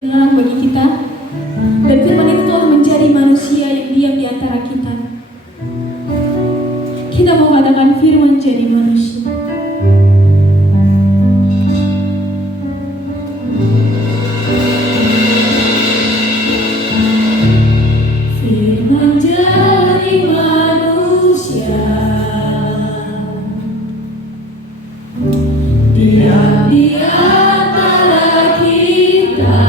Kebenaran bagi kita, dan firman itu telah menjadi manusia yang diam di antara kita. Kita mau katakan firman jadi manusia. Firman jadi manusia, diam di antara kita.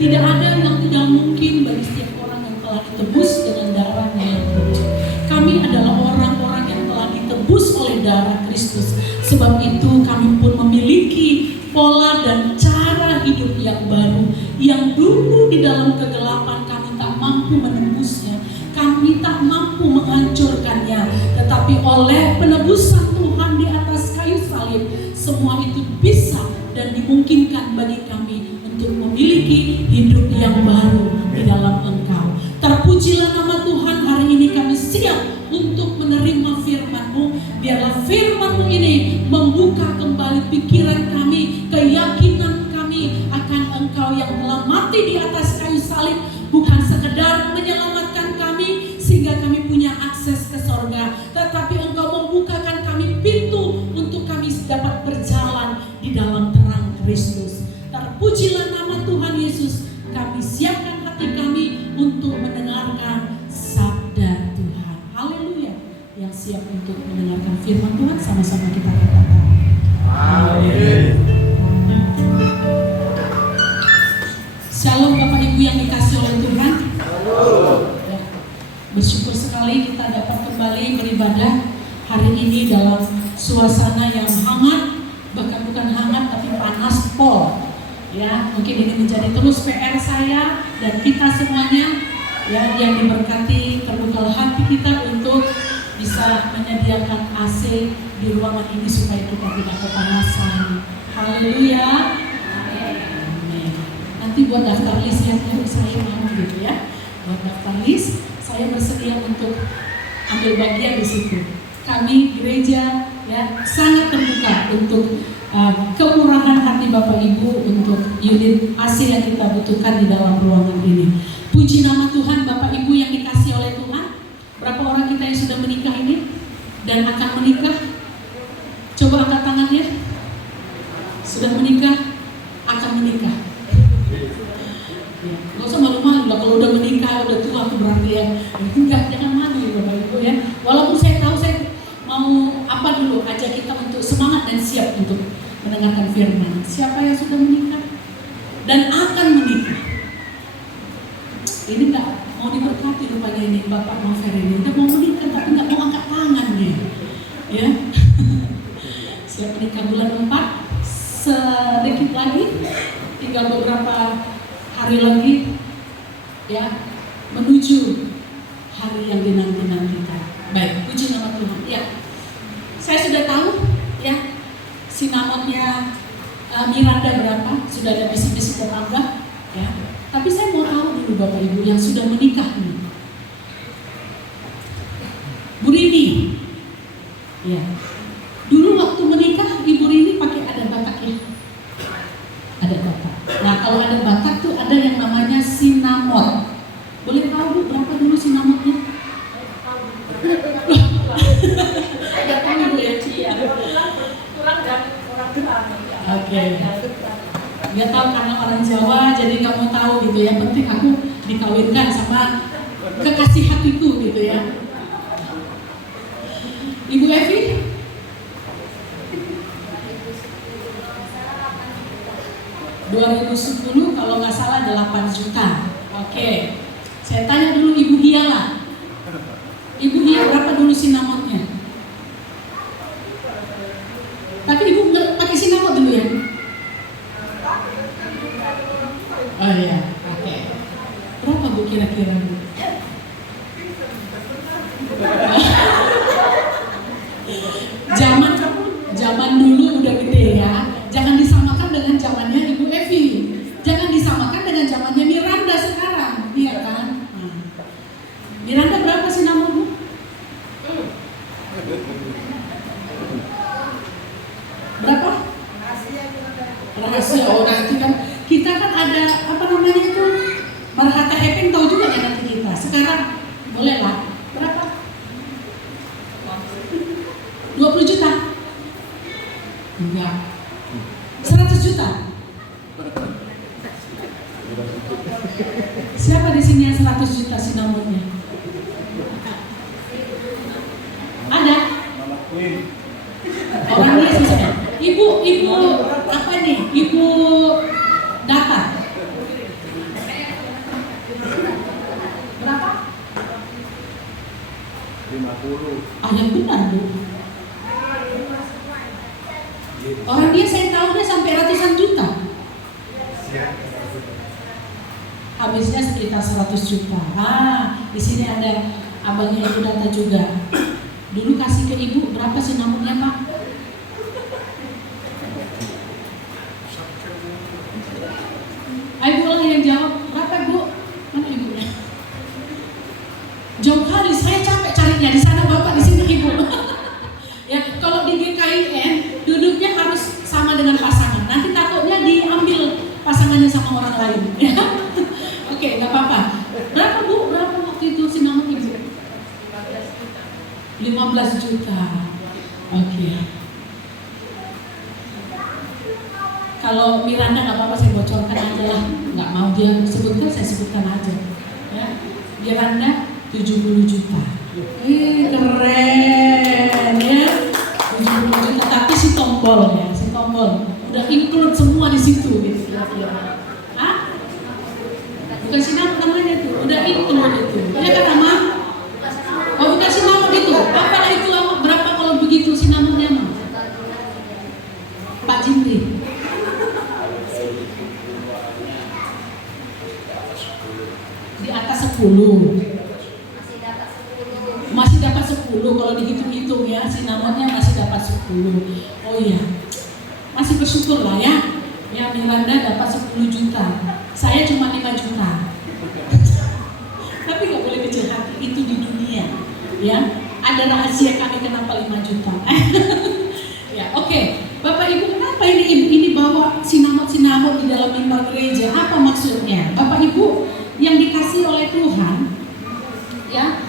Tidak ada yang tidak mungkin bagi setiap orang yang telah ditebus dengan darahnya yang putih. Kami adalah orang-orang yang telah ditebus oleh darah Kristus. Sebab itu kami pun memiliki pola dan cara hidup yang baru. Yang dulu di dalam kegelapan kami tak mampu menembusnya. Kami tak mampu oleh penebusan Tuhan di atas kayu salib, semua itu bisa dan dimungkinkan bagi kami untuk memiliki hidup yang baru di dalam Engkau. Terpujilah nama Tuhan. Hari ini kami siap untuk menerima firman-Mu. Biarlah firman-Mu ini membuka kembali pikiran kami, keyakinan kami akan Engkau yang telah mati di atas kayu salib, bukan sekedar menyelamatkan kami sehingga kami punya akses ke sorga, tetapi Engkau membukakan kami pintu untuk kami dapat berjalan di dalam terang Kristus. Terpujilah nama Tuhan Yesus. Kami siapkan hati kami untuk mendengarkan sabda Tuhan. Haleluya. Yang siap untuk mendengarkan firman Tuhan, sama-sama kita katakan amin. Shalom Bapak Ibu yang dikasihi oleh Tuhan. Ya, bersyukur sekali kita dapat kembali beribadah hari ini dalam suasana yang hangat, bahkan bukan hangat tapi panas pol. Ya, mungkin ini menjadi terus PR saya dan kita semuanya ya, yang diberkati, terbuka hati kita untuk bisa menyediakan AC di ruangan ini supaya kita tidak kepanasan. Haleluya. Amin. Nanti buat daftar list yang saya mau gitu ya. Buat daftar list, saya bersedia untuk ambil bagian di situ. Kami gereja ya sangat terbuka untuk kemurahan hati Bapak Ibu untuk unit AC yang kita butuhkan di dalam ruangan ini. Puji nama Tuhan. Bapak Ibu yang dikasihi oleh Tuhan, berapa orang kita yang sudah menikah ini dan akan menikah? Coba angkat tangannya. Sudah menikah, akan menikah. Ya, gak usah malu-malu lah kalau udah menikah, udah tua tuh berarti ya. Enggak, jangan malu Bapak Ibu ya. Walaupun saya tahu saya mau apa dulu, ajak kita untuk semangat dan siap untuk mendengarkan firman. Siapa yang sudah menikah dan akan menikah? Ini enggak mau diberkati rupanya ini Bapak Nover ini. Udah mau menikah tapi enggak mau angkat tangan dia. Ya. Siap menikah bulan 4. Sedikit lagi, tinggal beberapa hari lagi ya menuju hari yang dinanti-nantikan. Baik, puji nama Tuhan. Ya. Saya sudah tahu ya sinamotnya Miranda berapa, sudah ada bisik-bisik bertambah ya. Tapi saya mau tahu dulu Bapak Ibu yang sudah menikah nih. Bu Rini. Ya. Dulu waktu menikah Ibu Rini pakai ada Batak ya. Ada Batak. Nah, kalau ada Batak tuh ada yang namanya sinamot. Boleh tahu Bu berapa dulu sinamotnya? Enggak tahu Bu ya. Kurang dari orang Jepang. Oke. Nggak tahu karena orang Jawa jadi nggak mau tahu gitu ya. Penting aku dikawinkan sama kekasih hatiku gitu ya. Ibu Evi? 2010 kalau nggak salah 8 juta. Oke. Saya tanya dulu Ibu Hia lah. Ibu Hia berapa dulu sinamotnya? Tapi Ibu nggak pakai sinamot dulu ya? Oh iya, oke. Berapa Bu kira-kira Bu? Zaman dulu udah gede ya. Jangan disamakan dengan zamannya Ibu Evi. Jangan disamakan dengan zamannya Miranda sekarang, iya kan? Miranda berapa sih nama Bu? Berapa? Rahasia. Oh nanti kan kita kan ada apa namanya itu Marhata Eping tahu juga ya nanti kita. Sekarang boleh lah. Berapa? 20 juta? Enggak. 100 juta? Siapa di sini yang 100 juta sinamotnya? Ada? Orangnya sih saya. Ibu apa nih? Ibu data. Berapa? 50. Ah yang benar Bu. Orang dia saya tahu dia sampai ratusan juta. Habisnya sekitar 100 juta. Ah, di sini ada abangnya Ibu Data juga. Dulu kasih ke ibu berapa sinamotnya Pak? Ayo Bu lah yang jawab, berapa Bu? Mana ibunya? Jauh kali, saya capek carinya di sana Bapak, di sini Ibu. Ya, kalau di GKIN duduknya harus sama dengan pasangan. Nanti takutnya diambil pasangannya sama orang lain. Ya. Oke, nggak apa-apa. Berapa Bu? Berapa waktu itu sinamot Ibu? 15 juta. Oke. Kalau Miranda nggak apa-apa, saya bocorkan aja lah. Nggak mau dia sebutkan, saya sebutkan aja. Ya. Miranda 70 juta. Keren ya. 70 juta, tapi si tombol ya, si tombol. Udah include semua di situ gitu. Hah? Bukan sinamot namanya itu, udah include itu. Ya kan Mama? Oh bukan sinamot itu. Apa itu berapa kalau begitu sinamotnya Mama? Pak Jimri. Di atas 10. Masih dapat 10 kalau dihitung-hitung ya, sinamotnya masih dapat 10. Oh iya, masih bersyukur lah ya. Ya Miranda dapat 10 juta, saya cuma 5 juta. Tapi nggak boleh kecil hati, itu di dunia. Ya, ada rahasia kami kenapa 5 juta. Ya oke. Bapak Ibu, kenapa ini bawa sinamot-sinamot di dalam mimbar gereja? Apa maksudnya? Bapak Ibu yang dikasih oleh Tuhan, ya.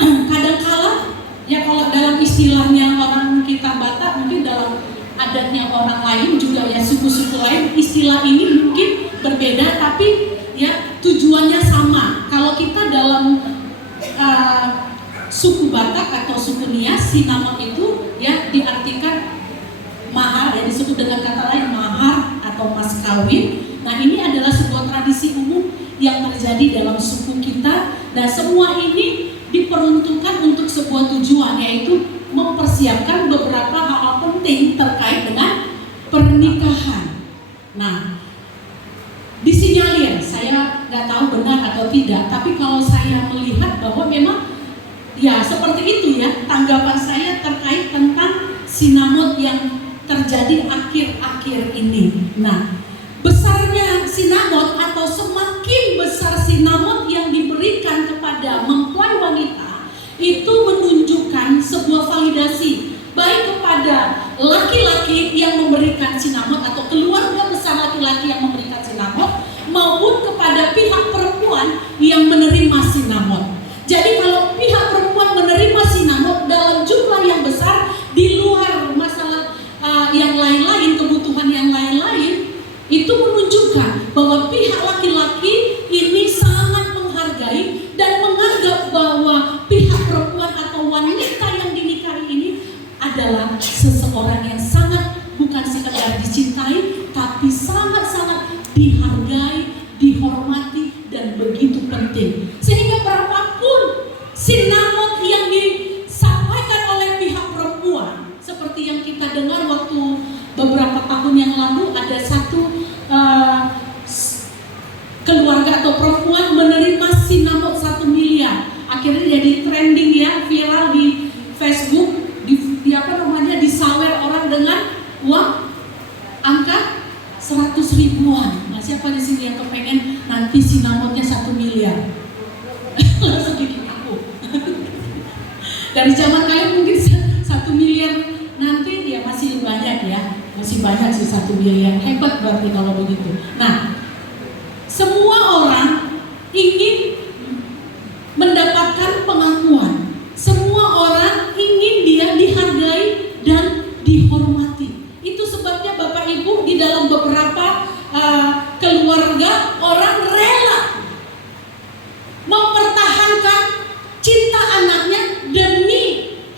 Kadang-kala ya kalau dalam istilahnya orang kita Batak, mungkin dalam adatnya orang lain juga ya, suku-suku lain, istilah ini mungkin berbeda tapi ya tujuannya sama. Kalau kita dalam suku Batak atau suku Nias, sinamot itu ya diartikan mahar, ya disebut dengan kata lain mahar atau mas kawin. Nah ini adalah sebuah tradisi umum yang terjadi dalam suku kita, dan semua ini diperuntukkan untuk sebuah tujuan, yaitu mempersiapkan beberapa hal penting terkait dengan pernikahan. Nah, disinyalir, saya nggak tahu benar atau tidak, tapi kalau saya melihat bahwa memang ya seperti itu ya tanggapan saya terkait tentang sinamot yang terjadi akhir-akhir ini. Nah, besarnya sinamot atau semakin besar sinamot yang diberikan kepada mempelai wanita itu menunjukkan sebuah validasi baik kepada laki-laki yang memberikan sinamot atau keluarga besar laki-laki yang memberikan sinamot maupun kepada pihak perempuan yang menerima sinamot. Jadi kalau pihak perempuan menerima sinamot dalam jumlah yang besar di luar masalah yang lain-lain, kebutuhan yang lain-lain, itu menunjukkan bahwa pihak laki-laki ini sangat menghargai dan menganggap bahwa pihak perempuan atau wanita yang dinikahi ini adalah seseorang yang sangat bukan sekedar dicintai, tapi sangat-sangat dihargai, dihormati, dan begitu penting. Sehingga berapapun sinamot yang disampaikan oleh pihak perempuan, seperti yang kita dengar waktu beberapa tahun yang lalu ada satu keluarga atau perempuan menerima sinamot 1 miliar. Akhirnya jadi trending ya, viral di Facebook, disawer orang dengan uang angka 100 ribuan. Nah, siapa di sini yang kepengen nanti sinamotnya 1 miliar? Langsung gigit aku. Dari zaman kalian mungkin 1 miliar nanti ya masih banyak ya. Masih banyak sih 1 miliar, hebat berarti kalau begitu. Nah, semua orang ingin mendapatkan pengakuan. Semua orang ingin dia dihargai dan dihormati. Itu sebabnya Bapak Ibu di dalam beberapa keluarga orang rela mempertahankan cinta anaknya demi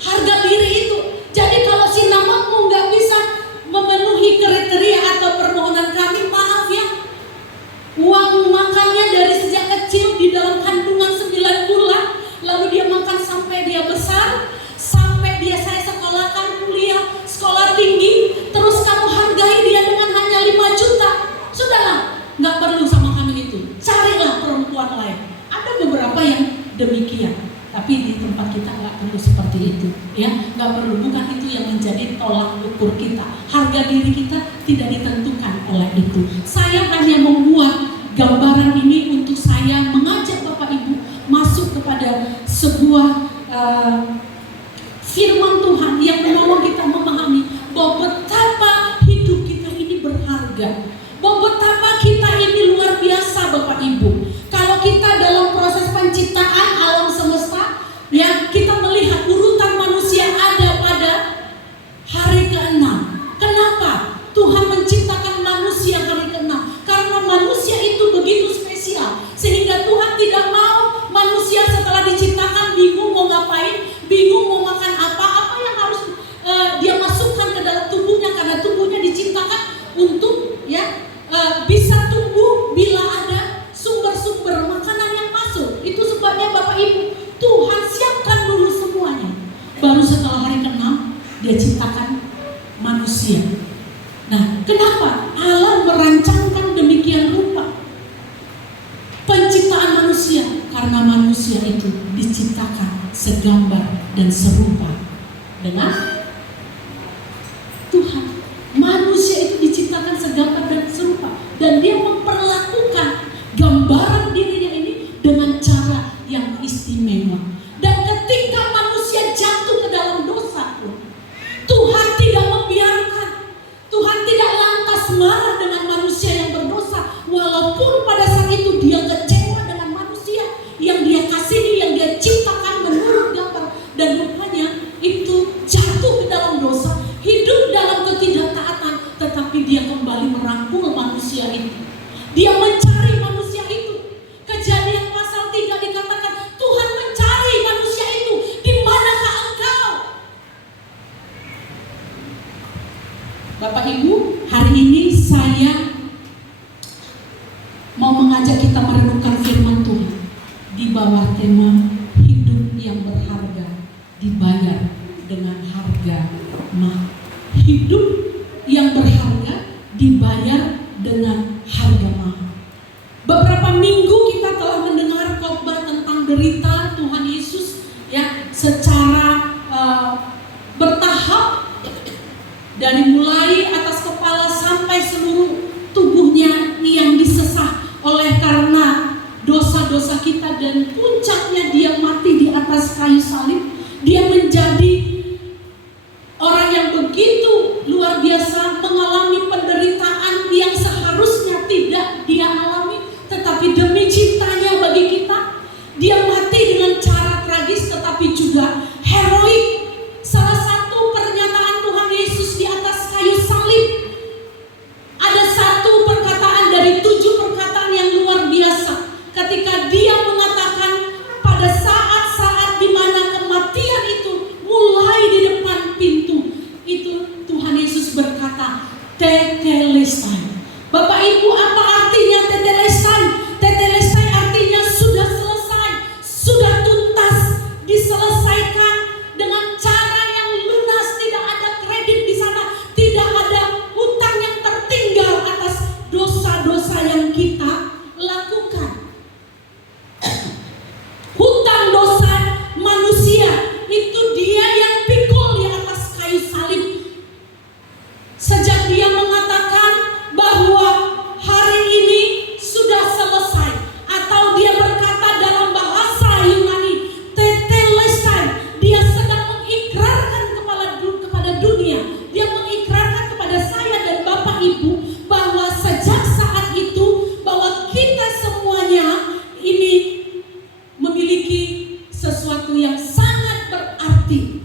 harga diri itu. Jadi kalau sinamotmu nggak bisa memenuhi kriteria atau permohonan kami, maaf ya, uang makannya dari sejak kecil di dalam kandungan 9 bulan, lalu dia makan sampai dia besar, sampai dia saya sekolahkan kuliah, sekolah tinggi, terus kamu hargai dia dengan hanya 5 juta, sudahlah, nggak perlu sama kami itu. Tapi di tempat kita nggak perlu seperti itu, ya, nggak perlu. Bukan itu yang menjadi tolak ukur kita. Harga diri kita tidak ditentukan oleh itu. Saya hanya membuat gambaran ini untuk saya mengajak Bapak Ibu masuk kepada sebuah firman Tuhan yang menolong kita memahami bahwa betapa hidup kita ini berharga, bahwa betapa kita ini luar biasa, Bapak Ibu. Kalau kita dalam proses penciptaan alam semesta, ya, kita melihat urutan manusia ada pada hari ke-6. Kenapa Tuhan menciptakan manusia hari ke-6? Karena manusia itu begitu spesial, sehingga Tuhan tidak mau manusia setelah diciptakan bingung mau ngapain, bingung mau makan apa yang harus dia masukkan ke dalam tubuhnya, karena tubuhnya diciptakan untuk, ya, bisa tumbuh bila ada sumber-sumber makanan yang masuk. Itu sebabnya Bapak Ibu, Tuhan siapkan dulu semuanya. Baru setelah hari ke-6 dia ciptakan manusia. Nah, kenapa Allah merancangkan demikian rupa penciptaan manusia? Karena manusia itu diciptakan segambar dan serupa dengan Tuhan. Manusia itu diciptakan segambar dan serupa, dan dia memperlakukan gambaran dirinya ini dengan cara yang istimewa. Dan ketika manusia jatuh ke dalam dosa pun, Tuhan tidak membiarkan. Tuhan tidak lantas marah dengan manusia yang berdosa, walaupun pada saat itu dia kecewa dengan manusia yang dia kasihi, yang dia ciptakan menurut gambar dan rupanya, itu jatuh ke dalam dosa, hidup dalam ketidaktaatan, tetapi dia kembali merangkul manusia itu. Dia mencari manusia itu. Kejadian pasal 3 dikatakan Tuhan mencari manusia itu. Di manakah engkau? Bapak Ibu, hari ini saya mau mengajak kita merenungkan firman Tuhan di bawah tema hidup yang berharga dibayar dengan harga mahal. Hidup yang berharga dibayar dengan harga mahal. Beberapa minggu kita telah mendengar khotbah tentang derita Tuhan Yesus, ya, secara bertahap, dari mulai atas kepala sampai seluruh tubuhnya yang disesah oleh karena dosa-dosa kita, dan puncaknya dia mati di atas kayu salib. Dia menjadi orang yang begitu luar biasa, mengalami penderitaan yang seharusnya tidak dia alami, tetapi demi cintanya bagi kita, dia mati dengan cara tragis tetapi juga heroik. Salah satu pernyataan Tuhan Yesus di atas kayu salib, ada satu perkataan dari 7 perkataan yang luar biasa, ketika dia mengatakan pada saat-saat di mana kematian itu mulai di depan pintu, itu Tuhan Yesus berkata, tetelestai. Bapak Ibu, apa artinya tetelestai? Tetelestai artinya sudah selesai, sudah tuntas, diselesaikan dengan cara yang lunas, tidak ada kredit di sana, tidak ada hutang yang tertinggal atas dosa-dosa yang kita lakukan. Hutang dosa manusia itu dia yang pikul di atas kayu salib. Sejak dia mengatakan bahwa hari ini sudah selesai, atau dia berkata dalam bahasa Yunani tetelestai, dia sedang mengikrarkan kepada dunia, dia mengikrarkan kepada saya dan Bapak Ibu bahwa sejak saat itu bahwa kita semuanya ini memiliki sesuatu yang sangat berarti.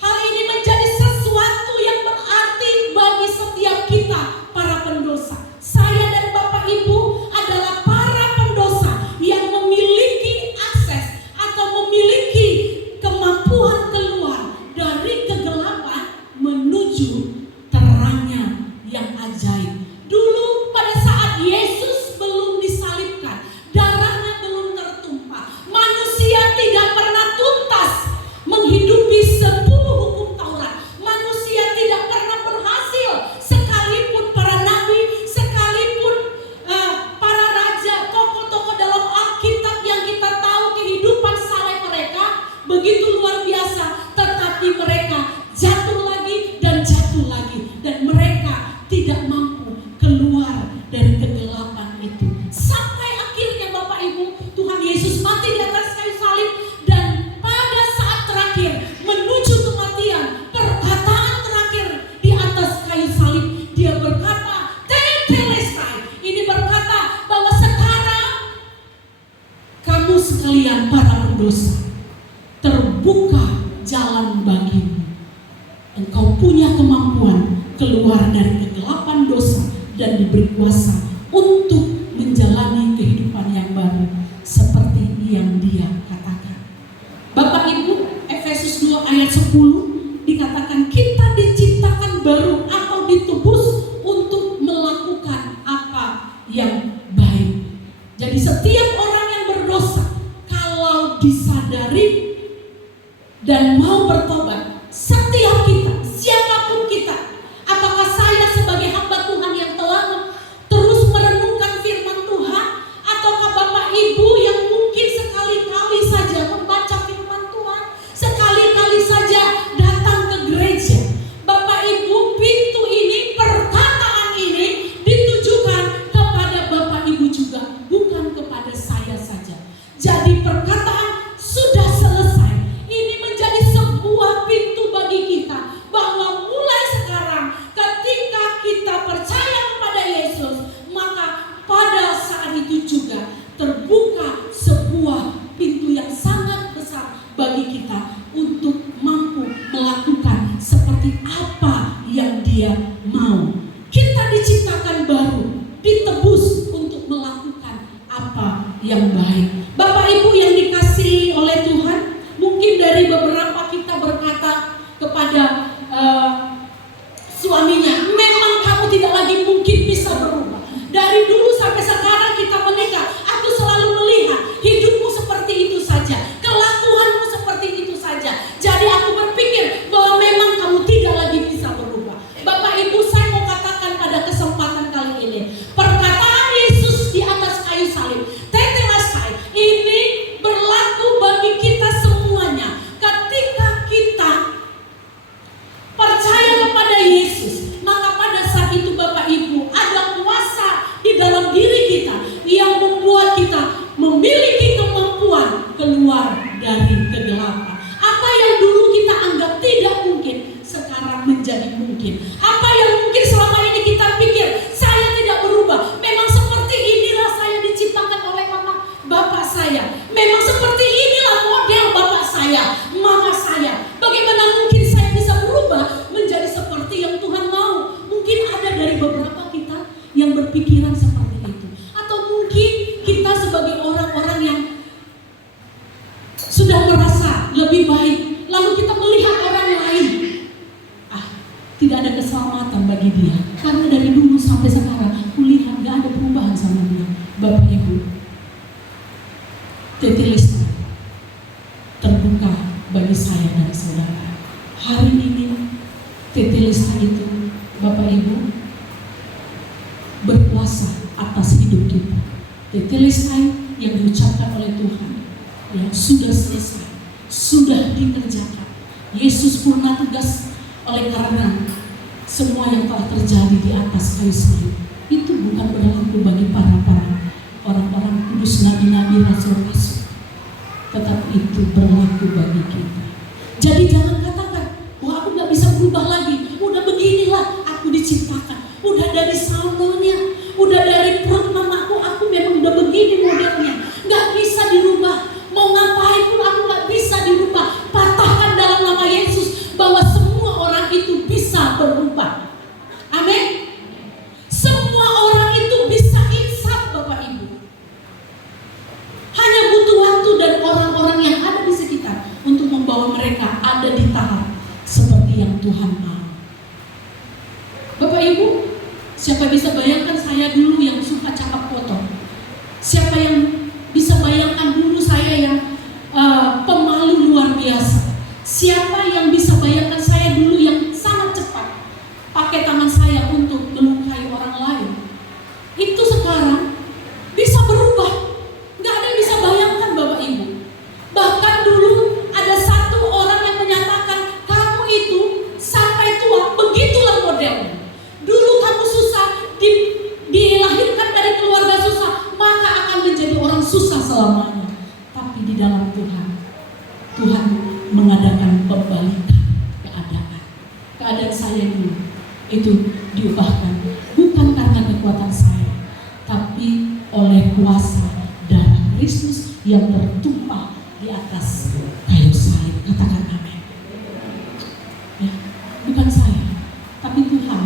Hal ini menjadi sesuatu yang berarti bagi setiap kita para pendosa. Saya dan Bapak Ibu adalah para pendosa yang memiliki akses atau memiliki kemampuan keluar dari kegelapan menuju terangnya yang ajaib. Dulu pada saat Yesus belum disalibkan, darahnya belum tertumpah, manusia tidak pernah tuntas begitu luar biasa, tetapi mereka jatuh lagi dan jatuh lagi, dan mereka tidak mampu keluar dari kegelapan itu. Sampai akhirnya Bapak Ibu, Tuhan Yesus mati di atas kayu salib, dan pada saat terakhir menuju kematian, perkataan terakhir di atas kayu salib, dia berkata, Tetelestai. Ini berkata bahwa sekarang kamu sekalian para pendosa, terbuka jalan bagimu. Engkau punya kemampuan keluar dari kegelapan dosa dan diberi kuasa untuk menjalani kehidupan yang baru seperti yang dia katakan. Bapak Ibu, Efesus 2 ayat 10 dikatakan kita diciptakan baru atau ditebus untuk melakukan apa yang baik. Jadi setiap orang yang berdosa, kalau disadari dan mau bertobat, setiap kita, siapapun kita, apakah saya sebagai hamba Tuhan yang telah terus merenungkan firman Tuhan, ataukah Bapak Ibu yang mungkin sekali-kali saja membaca firman Tuhan, sekali-kali saja datang ke gereja. Bapak Ibu, pintu ini, perkataan ini ditujukan kepada Bapak Ibu juga, bukan kepada saya saja. Jadi perkataan sudah selesai. Ini menjadi sebuah pintu bagi kita, bahwa mulai sekarang ketika kita percaya kepada Yesus, maka pada saat itu juga terbuka sebuah pintu yang sangat besar bagi kita untuk mampu melakukan seperti apa yang Dia mau. Kita diciptakan baru, ditebus untuk melakukan apa yang baik. Bapak Ibu yang dikasihi oleh Tuhan, mungkin dari beberapa kita berkata kepada suaminya, memang kamu tidak lagi mungkin bisa berubah. Dari dulu sampai sekarang kita menikah, aku selalu melihat hidupmu seperti itu saja, kelakuanmu seperti itu saja. Jadi aku berpikir bahwa memang kamu tidak lagi bisa berubah. Bapak Ibu, saya mau katakan pada kesempatan kali ini, perkataan Yesus di atas kayu salib, Tetelestai, ini berlaku bagi kita semuanya. Ketika kita percaya kepada Yesus, maka pada saat itu Bapak Ibu, ada kuasa di dalam diri kita yang membuat kita memiliki kemampuan keluar dari kegelapan. Apa yang dulu kita anggap tidak mungkin, sekarang menjadi mungkin. Apa yang mungkin selama ini kita pikir, saya tidak berubah, memang seperti inilah saya diciptakan oleh bapak saya, memang seperti inilah model bapak saya, mama saya, bagaimana mungkin saya bisa berubah menjadi seperti yang Tuhan mau? Mungkin ada dari beberapa kita yang berpikiran seperti itu. Atau mungkin kita sebagai orang-orang yang sudah merasa lebih baik, lalu kita melihat orang lain, tidak ada keselamatan bagi dia, karena dari dulu sampai sekarang kulihat gak ada perubahan sama dia. Bapak Ibu, Tetelestai terbuka bagi saya dan saudara. Hari ini Tetelestai itu, Bapak Ibu, berkuasa atas hidup kita. Tetelestai yang diucapkan oleh Tuhan, yang sudah selesai, sudah dikerjakan. Yesus purna tugas, oleh karena semua yang telah terjadi di atas kayu salib itu bukan berlaku bagi para orang-orang kudus, nabi-nabi, rasul-rasul, tetapi itu berlaku bagi kita. Jadi jangan katakan, wah aku gak bisa berubah lagi, udah beginilah aku diciptakan, udah dari saunonya, udah dari perut mamaku, aku memang udah begini modelnya, gak bisa dirubah. Mau ngapain pun aku gak bisa dirubah. Patahkan dalam nama Yesus bahwa semua orang itu bisa berubah. Amin. Semua orang itu bisa insaf, Bapak Ibu. Hanya butuh waktu dan orang-orang yang ada di sekitar untuk membawa mereka ada di tahap seperti yang Tuhan mau. Bapak Ibu, siapa bisa bayangkan saya dulu yang suka cakap foto? Siapa yang bisa bayangkan dulu saya yang pemalu luar biasa? Siapa yang bisa bayangkan saya dulu yang sangat cepat pakai tangan saya untuk melukai orang lain? Itu sekarang bisa berubah. Gak ada yang bisa bayangkan, Bapak Ibu. Bahkan dulu ada Tuhan mengadakan pembalikan keadaan. Keadaan saya itu diubahkan bukan karena kekuatan saya, tapi oleh kuasa darah Kristus yang tertumpah di atas kayu salib. Katakan amin. Ya, bukan saya, tapi Tuhan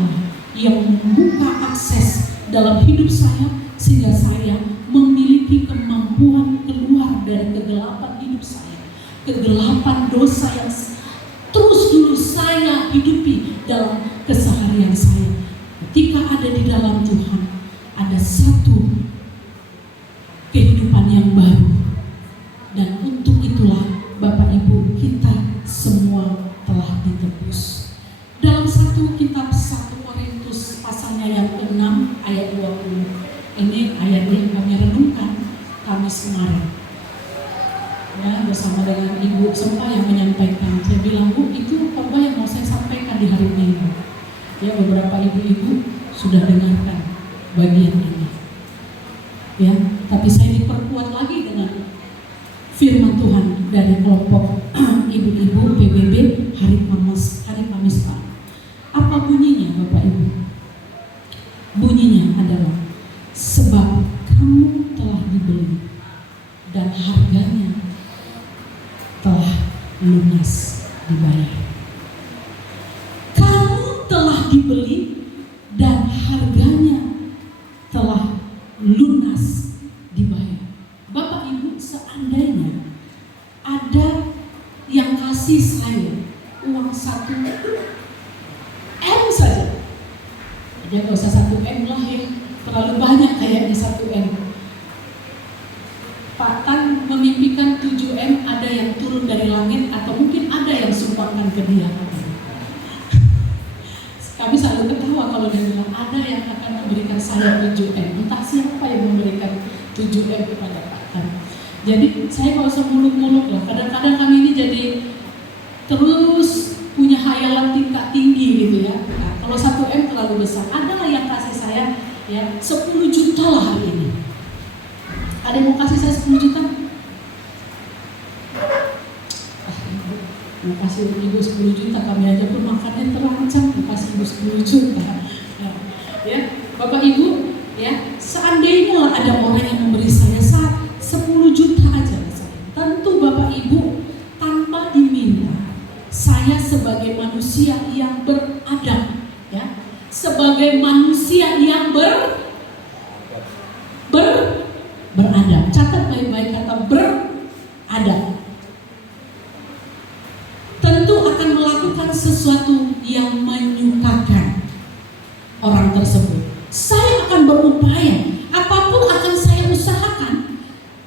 yang membuka akses dalam hidup saya sehingga saya memiliki kemampuan keluar dari kegelapan hidup saya, kegelapan dosa yang terus dulu saya hidupi dalam keseharian saya. Ketika ada di dalam Tuhan, ada satu kehidupan yang baru. Dan untuk itulah Bapak Ibu, kita semua telah ditebus. Dalam satu kitab 1 Korintus pasalnya yang ke-6 ayat 20. Ini ayat yang kami renungkan Kamis kemarin. Ya, bersama dengan Ibu Sempa yang menyampaikan. Saya bilang, Bu, itu apa yang mau saya sampaikan di hari Minggu? Ya, beberapa ibu-ibu sudah dengarkan bagian ini. Ya, tapi saya diperkuat lagi dengan firman Tuhan dari kelompok ibu-ibu PBB hari Kamis Pak. Apa bunyinya Bapak Ibu? Bunyinya adalah, sebab kamu telah dibeli dan harganya telah lunas dibayar. Kamu telah dibeli dan harganya telah lunas dibayar. Bapak Ibu, seandainya ada yang kasih saya uang 1 M saja, ya gak usah 1 M lah ya, terlalu banyak kayaknya 1 M. Pak Tan memimpikan 7 M, ada yang turun dari langit atau mungkin ada yang sumbangkan ke dia. Kami selalu ketawa kalau dia bilang ada yang akan memberikan saya 7 M. Entah siapa yang memberikan 7 M kepada Pak Tan. Jadi saya gak usah muluk-muluk lah. Kadang-kadang kami ini jadi terus punya hayalan tingkat tinggi gitu ya. Nah, kalau 1 M terlalu besar, adalah yang kasih saya ya 10 juta lah hari ini. Ada yang mau kasih saya 10 juta? Mau kasih ibu 10 juta, kami aja pun makannya terancam, mau kasih ibu 10 juta. Ya, Bapak Ibu, ya, seandainya ada orang yang memberi saya 10 juta aja, tentu Bapak Ibu tanpa diminta, saya sebagai manusia yang beradab, ya, sebagai manusia yang beradab. Catat baik-baik kata beradab. Tentu akan melakukan sesuatu yang menyukakan orang tersebut. Saya akan berupaya, apapun akan saya usahakan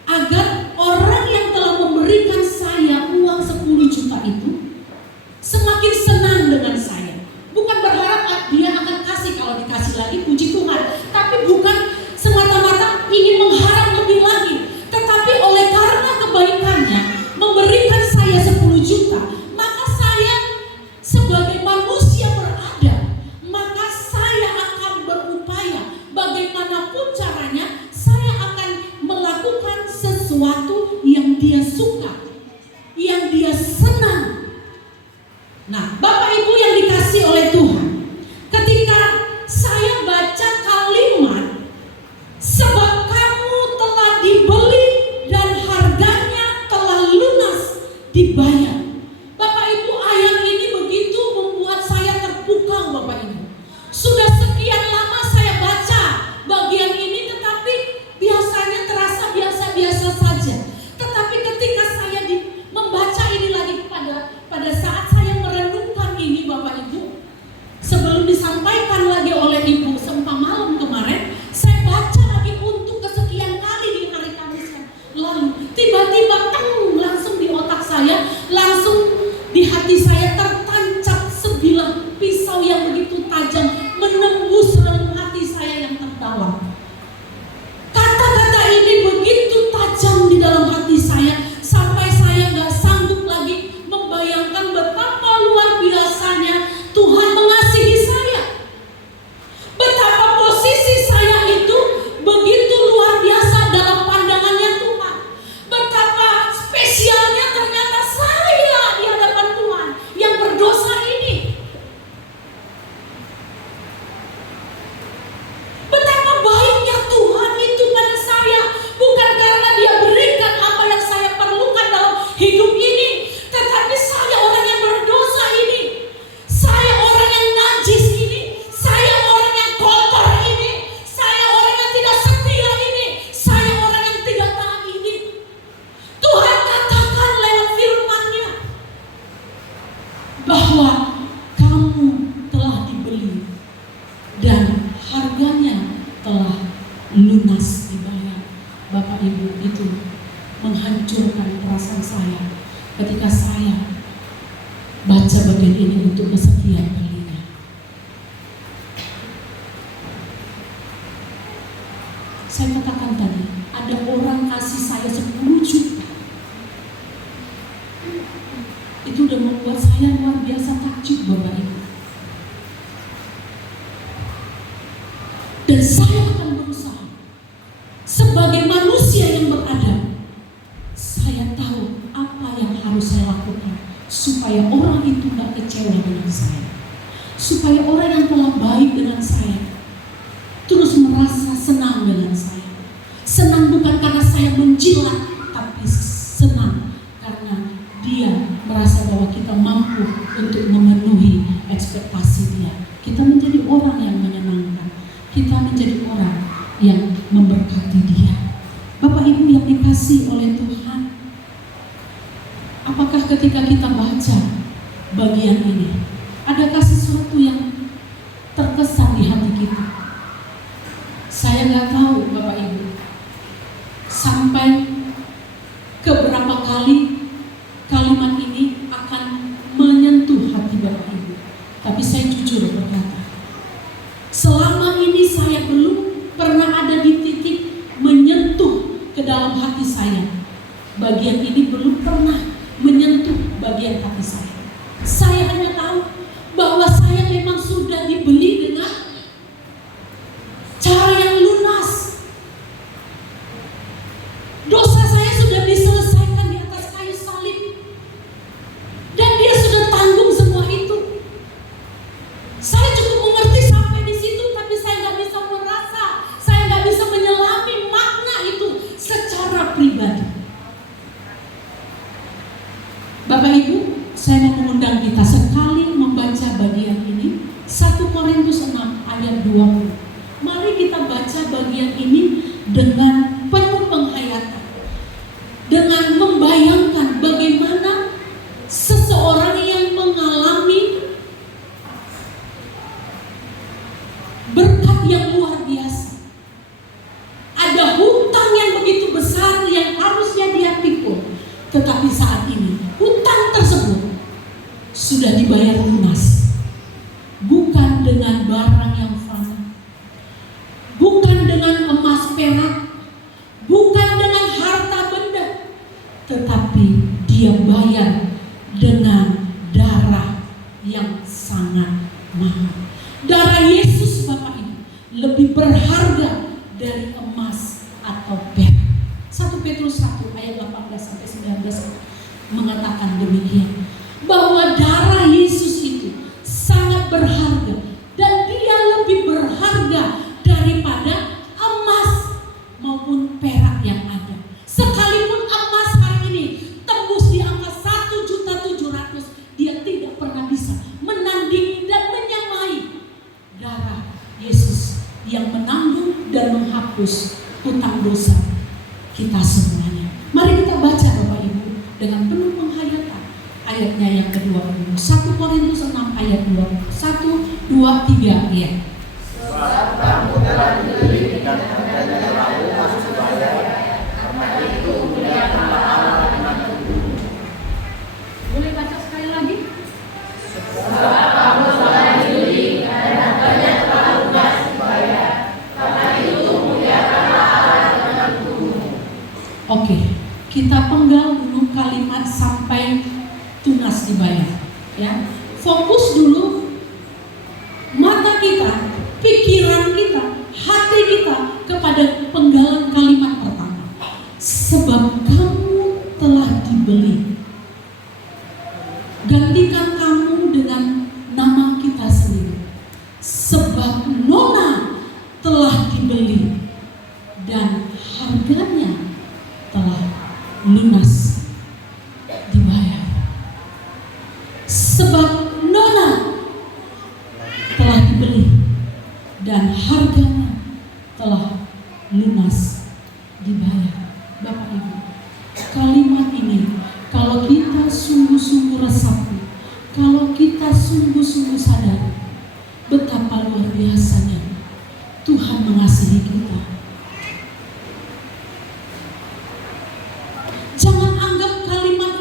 agar orang yang telah memberikan saya uang 10 juta itu semakin senang dengan saya. Bukan berharap dia akan kasih, kalau dikasih lagi puji Tuhan, tapi bukan semata-mata ingin mengharap lebih lagi, tetapi oleh karena kebaikannya memberikan saya 10 juta, maka saya sebagai manusia beradab, maka saya akan berupaya bagaimanapun caranya, saya akan melakukan sesuatu yang dia suka, yang dia senang. Nah, Bapak Ibu yang dikasih oleh Tuhan, ketika saya baca kalimat sebab kamu telah dibeli dan harganya telah lunas dibayar, Bapak Ibu, ayat ini begitu membuat saya terpukau. Bapak Ibu, sudah sekian lama saya baca bagian ini, tetapi biasanya terasa biasa-biasa saja. Tetapi ketika saya membaca ini lagi pada saat saya merenungkan ini, Bapak Ibu, sebelum disampaikan lagi oleh Ibu Sempa malam kemarin, saya baca lagi untuk kesekian kali di hari Kamis yang lalu. Tiba-tiba langsung di otak saya, saya ketika saya baca bagian ini untuk kesekian kalinya. Saya katakan tadi, ada orang kasih saya 10 juta. Itu udah membuat saya luar biasa takjub, Bapak Ibu. Dan saya akan berusaha sebagai manusia yang beradab. Saya tahu apa yang harus saya lakukan supaya orang itu gak kecewa dengan saya, supaya orang yang telah baik dengan saya terus merasa senang dengan saya. Senang bukan karena saya menjilat, tapi senang karena dia merasa bahwa kita mampu untuk memenuhi ekspektasi dia. Kita menjadi orang yang menyenangkan, kita menjadi orang yang memberkati dia. Bapak Ibu yang dikasihi oleh Tuhan, apakah ketika kita baca bagian ini, adakah sesuatu yang terkesan di hati kita? Saya nggak tahu Bapak Ibu, sampai keberapa kali kalimat ini akan menyentuh hati Bapak Ibu. Tapi saya jujur berkata, selama ini saya belum pernah ada di titik menyentuh ke dalam hati saya. Bagian ini belum pernah menyentuh bagian hati saya. Saya hanya tahu bahwa saya memang sudah dibeli dengan cara yang lunas. Dosa saya sudah diselesaikan di atas kayu salib, dan dia sudah tanggung semua itu. Saya cukup mengerti sampai di situ, tapi saya nggak bisa merasa, saya nggak bisa menyelami makna itu secara pribadi. Bapak Ibu, saya mau mengundang kita sekali membaca bagian ini, 1 Korintus 6 ayat 20. Mari kita baca bagian ini dengan penuh penghayatan, dengan membayangkan bagaimana seseorang yang mengalami berkat yang luar biasa. Ada hutang yang begitu besar yang harusnya dia pikul, tetapi saat ini hutang tersebut sudah dibayar lunas, bukan dengan barang yang fana, bukan dengan emas perak, bukan dengan harta benda, tetapi dia bayar dengan darah yang sangat mahal. Darah Yesus Bapak Ibu lebih berharga dari emas atau perak. 1 Petrus 1 ayat 18-19 mengatakan demikian, bahwa darah Yesus itu sangat berharga, dan dia lebih berharga daripada emas maupun perak yang ada. Sekalipun emas hari ini tembus di angka 1.700.000, dia tidak pernah bisa menandingi dan menyamai darah Yesus yang menanggung dan menghapus hutang dosa kita semuanya. Mari kita baca Bapak Ibu dengan penuh penghayatan ayatnya yang kedua. 1 Korintus 6 ayat 20. 1, 2, 3 ya. Sebab kamu telah dibeli dengan harganya telah lunas dibayar, karena itu muliakanlah Allah dengan tubuhmu. Boleh baca sekali lagi? Sebab kamu telah dibeli dengan harganya telah lunas dibayar, karena itu muliakanlah Allah dengan tubuhmu. Oke, kita penggal dulu kalimat sampai tunas dibayar ya. Fokus dulu mata kita, pikiran kita, hati kita kepada penggalan kalimat pertama. Sebab kamu telah dibeli. Gantikan kamu dengan nama kita sendiri. Sebab Nona telah dibeli dan harganya telah lunas dibayar. Sebab Nona telah dibeli dan harganya telah lunas dibayar. Bapak Ibu, kalimat ini kalau kita sungguh-sungguh resapi, kalau kita sungguh-sungguh sadar betapa luar biasanya Tuhan mengasihi kita. Jangan anggap kalimat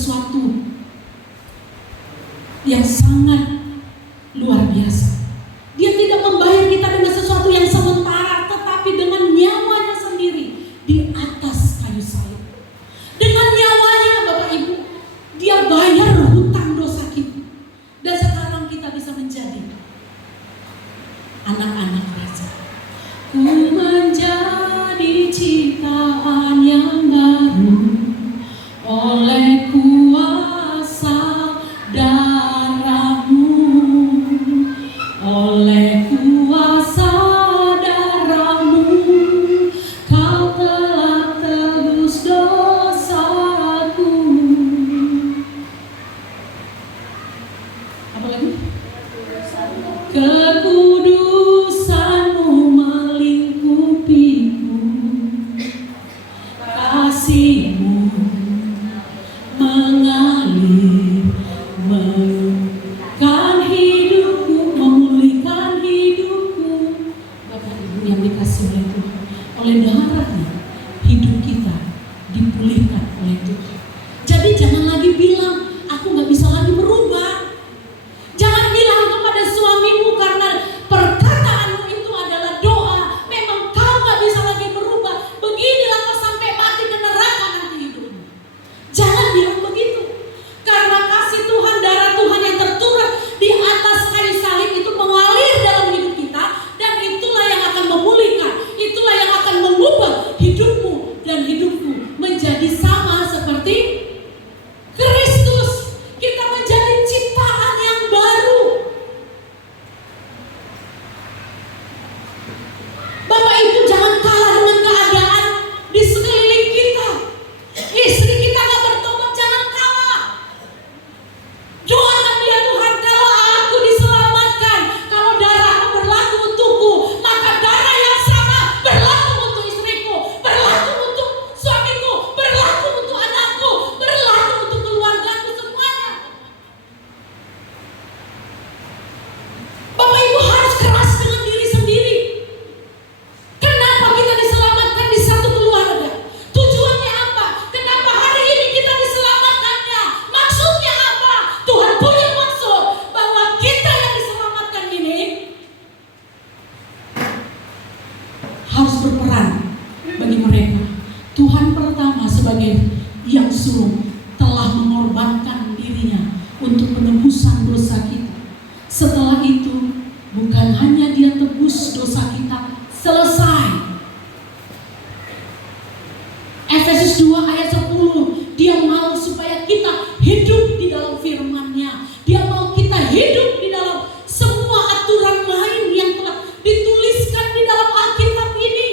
sesuatu yang sangat luar biasa. Dia tidak membayar kita dengan sesuatu yang sementara, tetapi dengan nyawanya sendiri di atas kayu salib. Dengan nyawanya, Bapak Ibu, dia bayar hutang dosa kita. Dan sekarang kita bisa menjadi anak-anak raja. Ku menjadi ciptaan yang baru oleh kuasa darah-Mu, oleh kuasa darah-Mu, Kau telah tebus dosaku. Apa lagi? Kekudusan-Mu melingkupiku, kasih-Mu mengalir, memulihkan hidupku. Bapak Ibu yang dikasihi oleh Tuhan, oleh darah-Nya hidup kita dipulihkan oleh Tuhan. Jadi jangan lagi bilang, aku gak bisa lagi berubah. Jangan bilang kepada suamimu karena perkataanmu itu adalah doa, memang kau gak bisa lagi berubah, beginilah kau sampai mati ke neraka nanti hidupmu. Jangan bilang begitu. Karena kasih Tuhan, darah Tuhan yang tercurah di atas kayu salib itu mengalir dalam hidup kita, dan itulah yang akan memulihkan, itulah yang akan mengubah hidupmu dan hidupku menjadi sama seperti Kristus. Kita menjadi ciptaan yang baru. Bapak Ibu, jangan kalah dengan keadaan di sekeliling kita. Istri kita gak bertobat, jangan kalah. Doakan dia, Tuhan, kalau aku diselamatkan, kalau darah-Mu berlaku untukku, maka darah yang sama berlaku untuk istriku, berlaku untuk suamiku, berlaku untuk anakku, berlaku untuk keluargaku semuanya. Bapak Ibu harus keras dengan diri sendiri. Kenapa kita diselamatkan di satu keluarga? Tujuannya apa? Kenapa hari ini kita diselamatkannya? Maksudnya apa? Tuhan punya maksud bahwa kita yang diselamatkan ini harus berperan bagi mereka. Tuhan pertama sebagai yang sulung telah mengorbankan dirinya untuk penebusan dosa kita. Setelah itu, bukan hanya dia tebus dosa kita, selesai. Efesus 2 ayat 10, dia mau supaya kita hidup di dalam firman-Nya. Dia mau kita hidup di dalam semua aturan lain yang telah dituliskan di dalam Alkitab ini.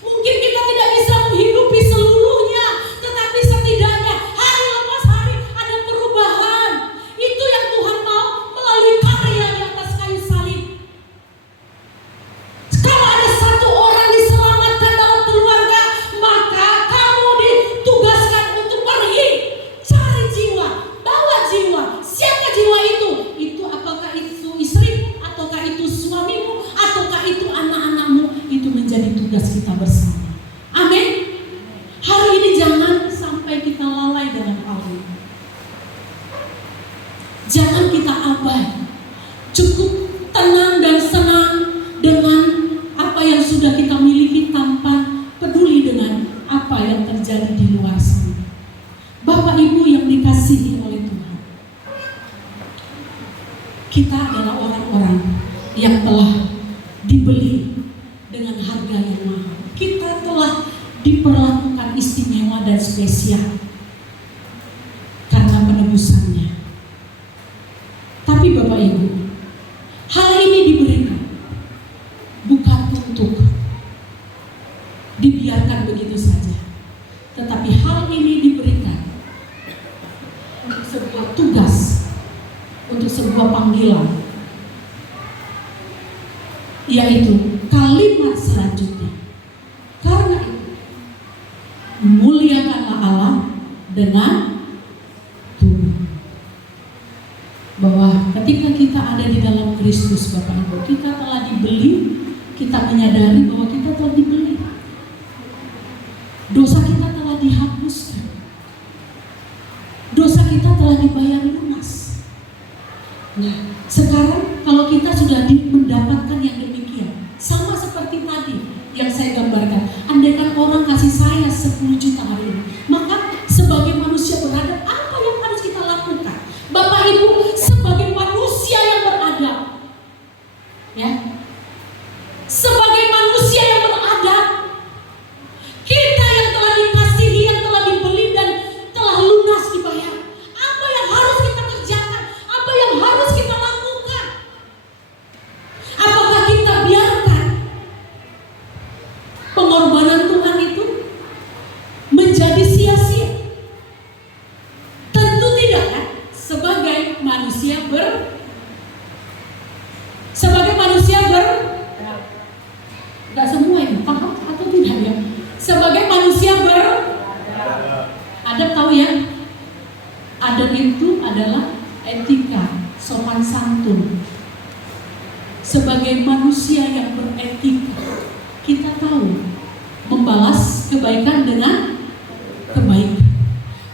Mungkin kita tidak bisa menghidupi seluruhnya, tetapi setidaknya hari lepas hari ada perubahan. Itu yang Tuhan mau melalui karya di atas kayu salib. Kalau ada satu orang diselamatkan dalam keluarga, maka kamu ditugaskan untuk pergi cari jiwa, bawa jiwa. Siapa jiwa itu? Itu apakah itu istri, ataukah itu suamimu, ataukah itu anak-anakmu? Itu menjadi tugas kita bersama. Amin. Hari ini jangan sampai kita lalai dengan hal ini. Jangan kita abai. Cukup tenang dan senang dengan apa yang sudah kita miliki tanpa peduli dengan apa yang terjadi di luar sana. Bapak Ibu yang dikasihi oleh Tuhan, kita adalah orang-orang yang telah dibeli dengan harga yang mahal. Kita telah diperlakukan istimewa dan spesial karena penebusannya. Tapi Bapak Ibu, hal ini diberikan bukan untuk dibiarkan begitu saja, tetapi hal ini diberikan untuk sebuah tugas, untuk sebuah panggilan, yaitu kalimat selanjutnya. Karena itu, muliakanlah Allah dengan tubuh. Bahwa ketika kita ada di dalam Kristus, Bapak Ibu, kita telah dibeli, kita menyadari bahwa kita telah dibeli. Dosa kita telah dihapuskan. Dosa telah dibayar lunas. Nah, sekarang kalau kita sudah mendapatkan yang demikian, sama seperti tadi yang saya gambarkan, andaikan orang kasih saya 10 juta hari ini, maka sebagai manusia beradab, apa yang harus kita lakukan? Bapak Ibu, sebagai manusia yang beradab, ya, sebagai manusia yang beradab, kita yang telah dikasihi, yang telah dibeli dan telah lunas dibayar, apa yang harus kita kerjakan? Apa yang harus kita lakukan? Apakah kita biarkan pengorbanan Tuhan itu menjadi sia-sia? Tentu tidak, kan? Sebagai manusia nggak semua ini paham atau tidak ya? Sebagai manusia beradab, tahu ya? Adab itu adalah etika, sopan santun. Sebagai manusia yang beretika, kita tahu membalas kebaikan dengan kebaikan.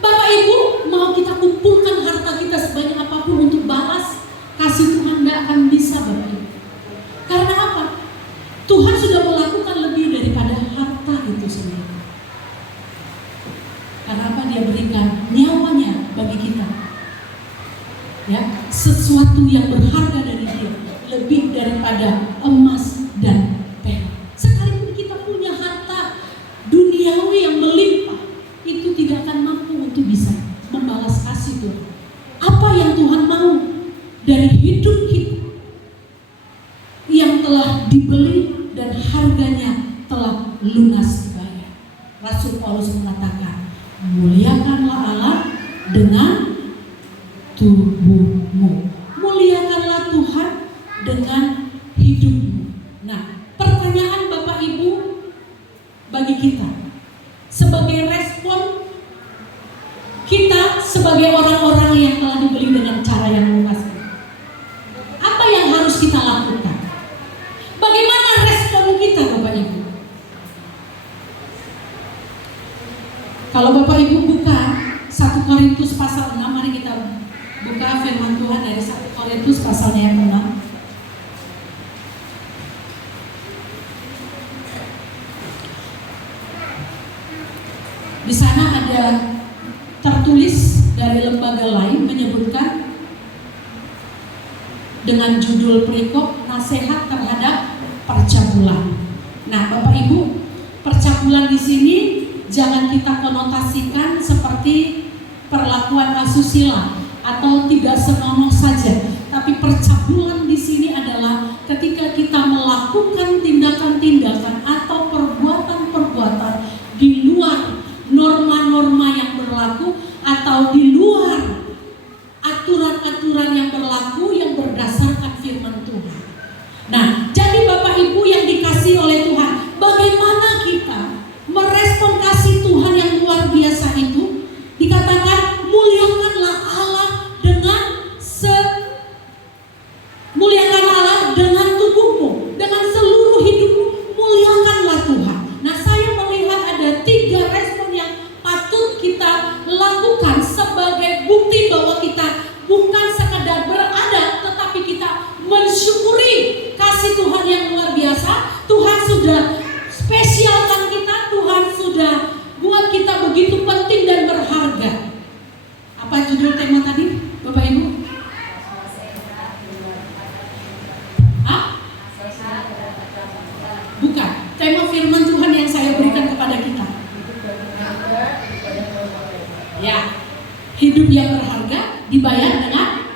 Bapak Ibu, mau kita kumpulkan harta kita sebanyak apapun untuk balas kasih Tuhan, tidak akan bisa, Bapak Ibu. Karena apa? Tuhan sudah melakukan lebih daripada harta itu sendiri. Karena apa? Dia berikan nyawanya bagi kita, ya, sesuatu yang berharga dari Dia, lebih daripada emas dan perak. Sekalipun kita punya harta duniawi yang melimpah, itu tidak akan mampu untuk bisa membalas kasih Tuhan. Apa yang Tuhan mau dari hidup kita yang telah dibeli dan harganya telah lunas dibayar. Rasul Paulus mengatakan, muliakanlah Allah dengan tubuhmu, muliakanlah Tuhan dengan hidupmu. Nah, pertanyaan Bapak Ibu bagi kita, sebagai respon kita sebagai orang-orang yang telah dibeli dengan cara yang lunas, apa yang harus kita lakukan? Bagaimana respon kita, Bapak Ibu? Kalau Bapak Ibu buka 1 Korintus pasal 6, mari kita buka firman Tuhan dari 1 Korintus pasalnya yang 6. Di sana ada tertulis dari lembaga lain menyebutkan dengan judul perikop nasihat terhadap percabulan. Nah, Bapak Ibu, percabulan di sini jangan kita konotasikan seperti perlakuan asusila atau tidak senonoh saja. Tapi percabulan di sini adalah ketika kita melakukan tindakan-tindakan atau perbuatan-perbuatan di luar norma-norma yang berlaku atau di luar aturan-aturan yang berlaku yang berdasarkan firman Tuhan. Nah, jadi Bapak Ibu yang dikasihi oleh Tuhan, bagaimana kita merespon kasih Tuhan yang luar biasa itu? Dikatakan muliakanlah Allah dengan tubuhmu, dengan seluruh hidupmu, muliakanlah Tuhan. Nah, saya melihat ada 3 respon yang patut kita lakukan sebagai bukti bahwa kita bukan sekadar beradab, tetapi kita mensyukuri kasih Tuhan yang luar biasa. Tuhan sudah spesialkan kita, Tuhan sudah buat kita begitu penting dan berharga. Apa judul tema tadi, Bapak Ibu? Bukan, tema firman Tuhan yang saya berikan kepada kita. Ya, hidup yang berharga dibayar dengan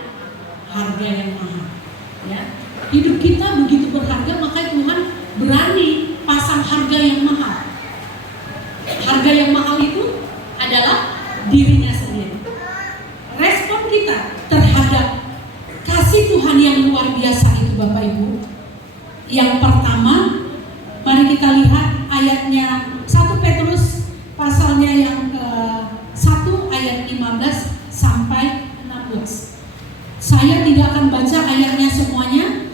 harga yang mahal. Ya, hidup kita begitu berharga, maka Tuhan berani pasang harga yang mahal. Harga yang mahal itu adalah dirinya sendiri. Respon kita terhadap kasih Tuhan yang luar biasa itu, Bapak Ibu, yang pertama, mari kita lihat ayatnya 1 Petrus pasalnya yang ke-1 ayat 15 sampai 16. Saya tidak akan baca ayatnya semuanya,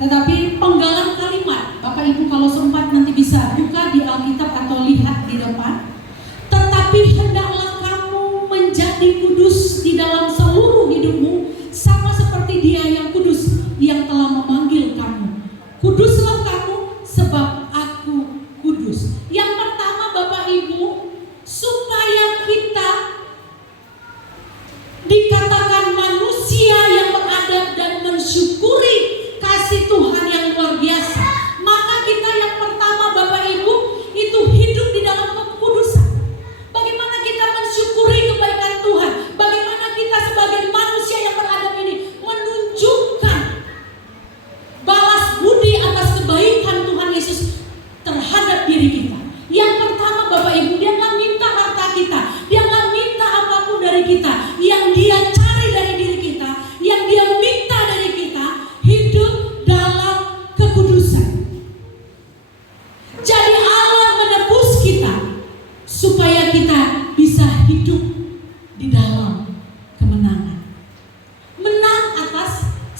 tetapi penggalan kalimat, Bapak Ibu kalau sempat nanti bisa buka di Alkitab atau lihat di depan. Tetapi hendaklah kamu menjadi kudus di dalam seluruh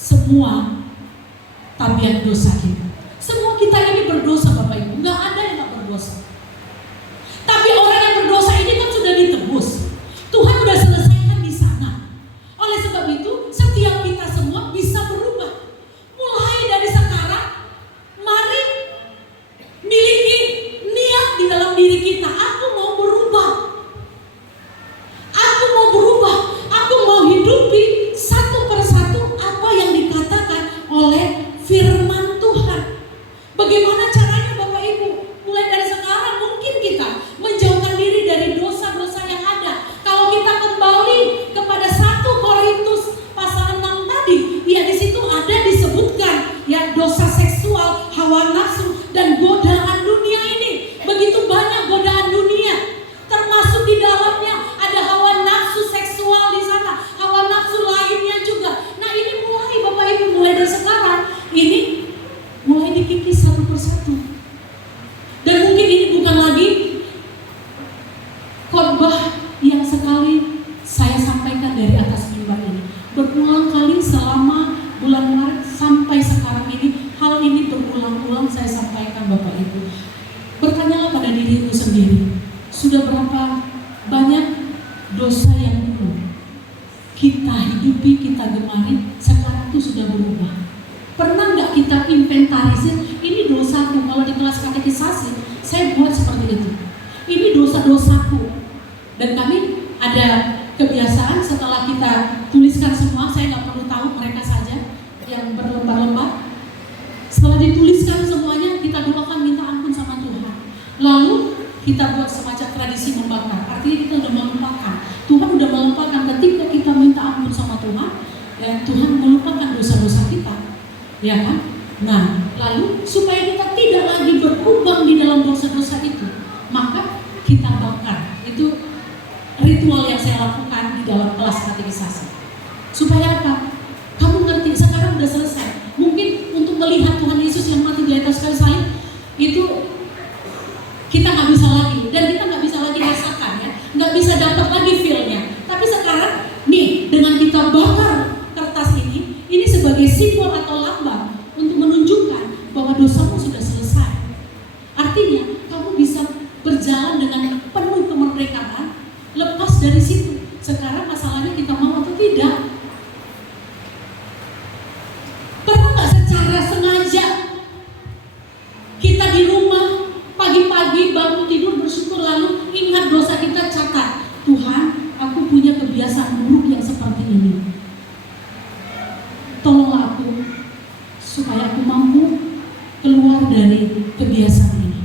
semua tabiat dosa kita. Semua kita ini berdosa Bapak Ibu, nggak ada yang nggak berdosa. Tapi orang yang berdosa ini kan sudah ditebus. Tuhan sudah selesaikan di sana. Oleh sebab itu, setiap kita semua bisa berubah. Mulai dari sekarang, mari miliki niat di dalam diri kita. Aku mau berubah. Aku mau berubah. Aku mau hidupi satu persatu apa yang dikatakan oleh firman Tuhan. Bagaimana caranya Bapak Ibu? Mulai dari sekarang mungkin kita menjauhkan diri dari dosa-dosa yang ada. Kalau kita kembali kepada 1 Korintus pasal 6 tadi, ya di situ ada disebutkan ya dosa seksual, hawa nafsu dan godaan dunia ini. Begitu banyak godaan dunia. Termasuk di dalamnya ada hawa nafsu seksual di sana, hawa nafsu lainnya juga. Nah, ini mulai Bapak Ibu mulai dari sekarang ini mulai dikikis satu persatu. Dan mungkin ini bukan lagi khotbah yang sekali saya sampaikan dari atas mimbar ini. Berulang kali selama bulan Maret sampai sekarang ini, hal ini berulang-ulang saya sampaikan Bapak Ibu. Bertanyalah pada diriku sendiri, sudah berapa banyak dosa yang dulu kita hidupi, kita gemari, sekarang itu sudah berubah. Pernah nggak kita inventarisir, ini dosaku? Kalau di kelas katekisasi, saya buat seperti itu. Ini dosa-dosaku. Dan kami ada kebiasaan setelah kita tuliskan semua, saya nggak perlu tahu, mereka saja yang berlembar-lembar. Setelah dituliskan semuanya, kita doakan minta ampun sama Tuhan. Lalu kita buat semacam tradisi membakar. Artinya kita sudah melupakan. Tuhan sudah melupakan ketika kita minta ampun sama Tuhan, dan Tuhan melupakan dosa-dosa kita. Ya kan? Nah, lalu supaya kita tidak lagi berkubang di dalam dosa-dosa itu, maka kita bakar. Itu ritual yang saya lakukan di dalam kelas katekisasi. Supaya apa? Kamu ngerti, sekarang udah selesai. Mungkin untuk melihat Tuhan Yesus yang mati di atas kayu salib itu kita nggak bisa lagi, dan kita nggak bisa lagi rasakan ya, nggak bisa dapat lagi feel-nya. Tapi sekarang nih, dengan kita bakar kertas ini sebagai simbol atau lambang untuk menunjukkan bahwa dosamu sudah selesai. Artinya kamu bisa berjalan dengan penuh kemerdekaan, lepas dari situ. Sekarang masalahnya kita mau atau tidak. Pernah nggak secara sengaja kita di rumah pagi-pagi bangun tidur bersyukur, lalu ingat dosa kita, catat, Tuhan, aku punya kebiasaan buruk yang seperti ini. Tolonglah aku supaya aku mampu keluar dari kebiasaan ini.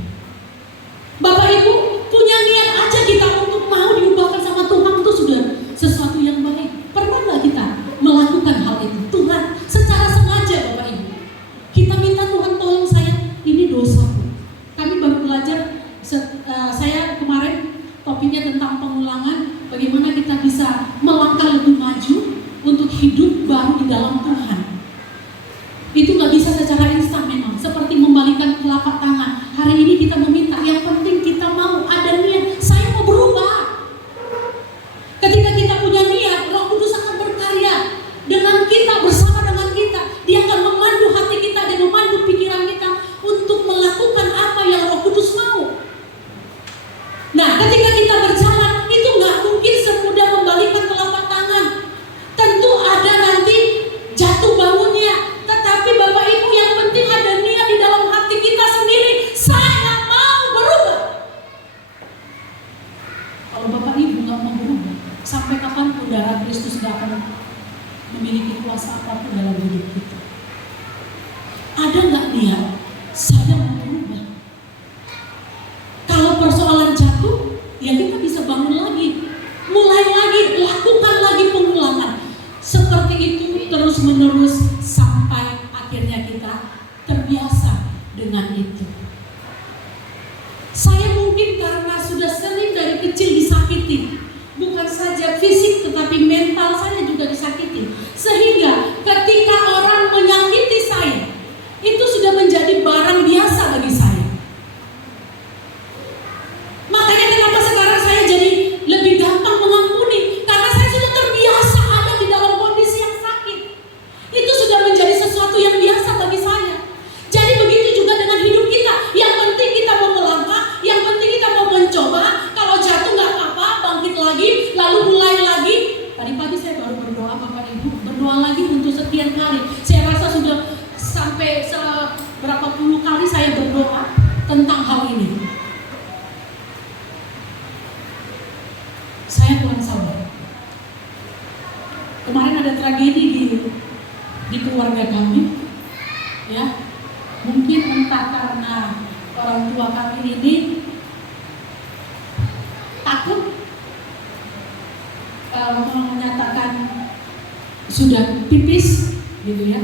Bapak Ibu, punya niat aja kita untuk mau diubahkan sama Tuhan, itu sudah sesuatu yang baik. Pernah nggak kita melakukan hal itu? Tuhan, secara sengaja Bapak Ibu, kita minta Tuhan, tolong saya, ini dosaku. Kami baru belajar, saya kemarin topiknya tentang pengulangan, bagaimana kita bisa melangkah lebih maju untuk hidup baru di dalam Tuhan. Itu gak bisa secara instan memang, seperti membalikan telapak tangan. Hari ini kita meminta, yang penting kita mau ada niat, saya mau berubah. Ketika kita punya niat, Roh Kudus akan berkarya dengan kita, bersama dengan kita. Dia akan memandu hati kita dan memandu pikiran kita untuk melakukan apa yang Roh Kudus mau. Nah, ketika kita berjalan, itu gak mungkin semudah membalikan telapak tangan. Tentu ada nanti jatuh bangunnya. Tetapi Bapak Ibu, yang penting ada niat di dalam hati kita sendiri. Saya mau berubah. Kalau Bapak Ibu gak mau berubah, sampai kapanpun darah Kristus gak akan memiliki kuasa apapun dalam hidup kita. Ada gak niat? Saya mau berubah. Kalau persoalan jatuh, ya kita bisa bangun lagi, mulai lagi, lakukan lagi pengulangan. Seperti itu terus menerus sampai akhirnya kita terbiasa dengan itu. Saya mungkin karena sudah sering dari kecil disakiti, bukan saja fisik tetapi mental saya juga disakiti. Sehingga ketika orang menyakiti saya, itu sudah menjadi barang biasa bagi saya. Makanya kenapa sekarang saya jadi lebih gampang mengampuni, karena saya sudah terbiasa ada di dalam kondisi yang sakit. Itu sudah menjadi berdoa Bapak Ibu, berdoa lagi untuk sekian kali. Saya rasa sudah sampai berapa puluh kali saya berdoa tentang hal ini. Saya kurang sabar. Kemarin ada tragedi di keluarga kami, ya. Mungkin entah karena orang tua kami ini takut menyatakan sudah pipis, gitu ya.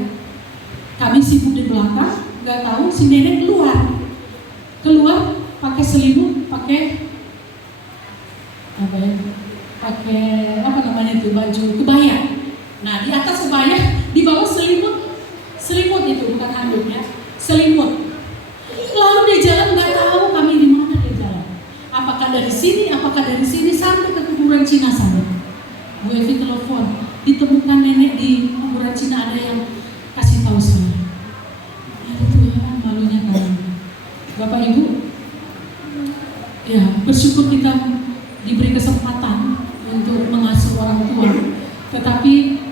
Kami sibuk di belakang, nggak tahu si nenek keluar pakai selimut, pakai apa namanya itu, baju kebaya. Nah, di atas kebaya, di bawah selimut itu bukan handuk ya, selimut. Lalu dia jalan, nggak tahu kami di mana dia jalan. Apakah dari sini sampai ke kuburan Cina sana. Bu Evi telepon, ditemukan nenek di kuburan Cina, ada yang kasih tahu saya. Ya Tuhan, malunya kami. Bapak Ibu, ya bersyukur kita diberi kesempatan untuk mengasuh orang tua, tetapi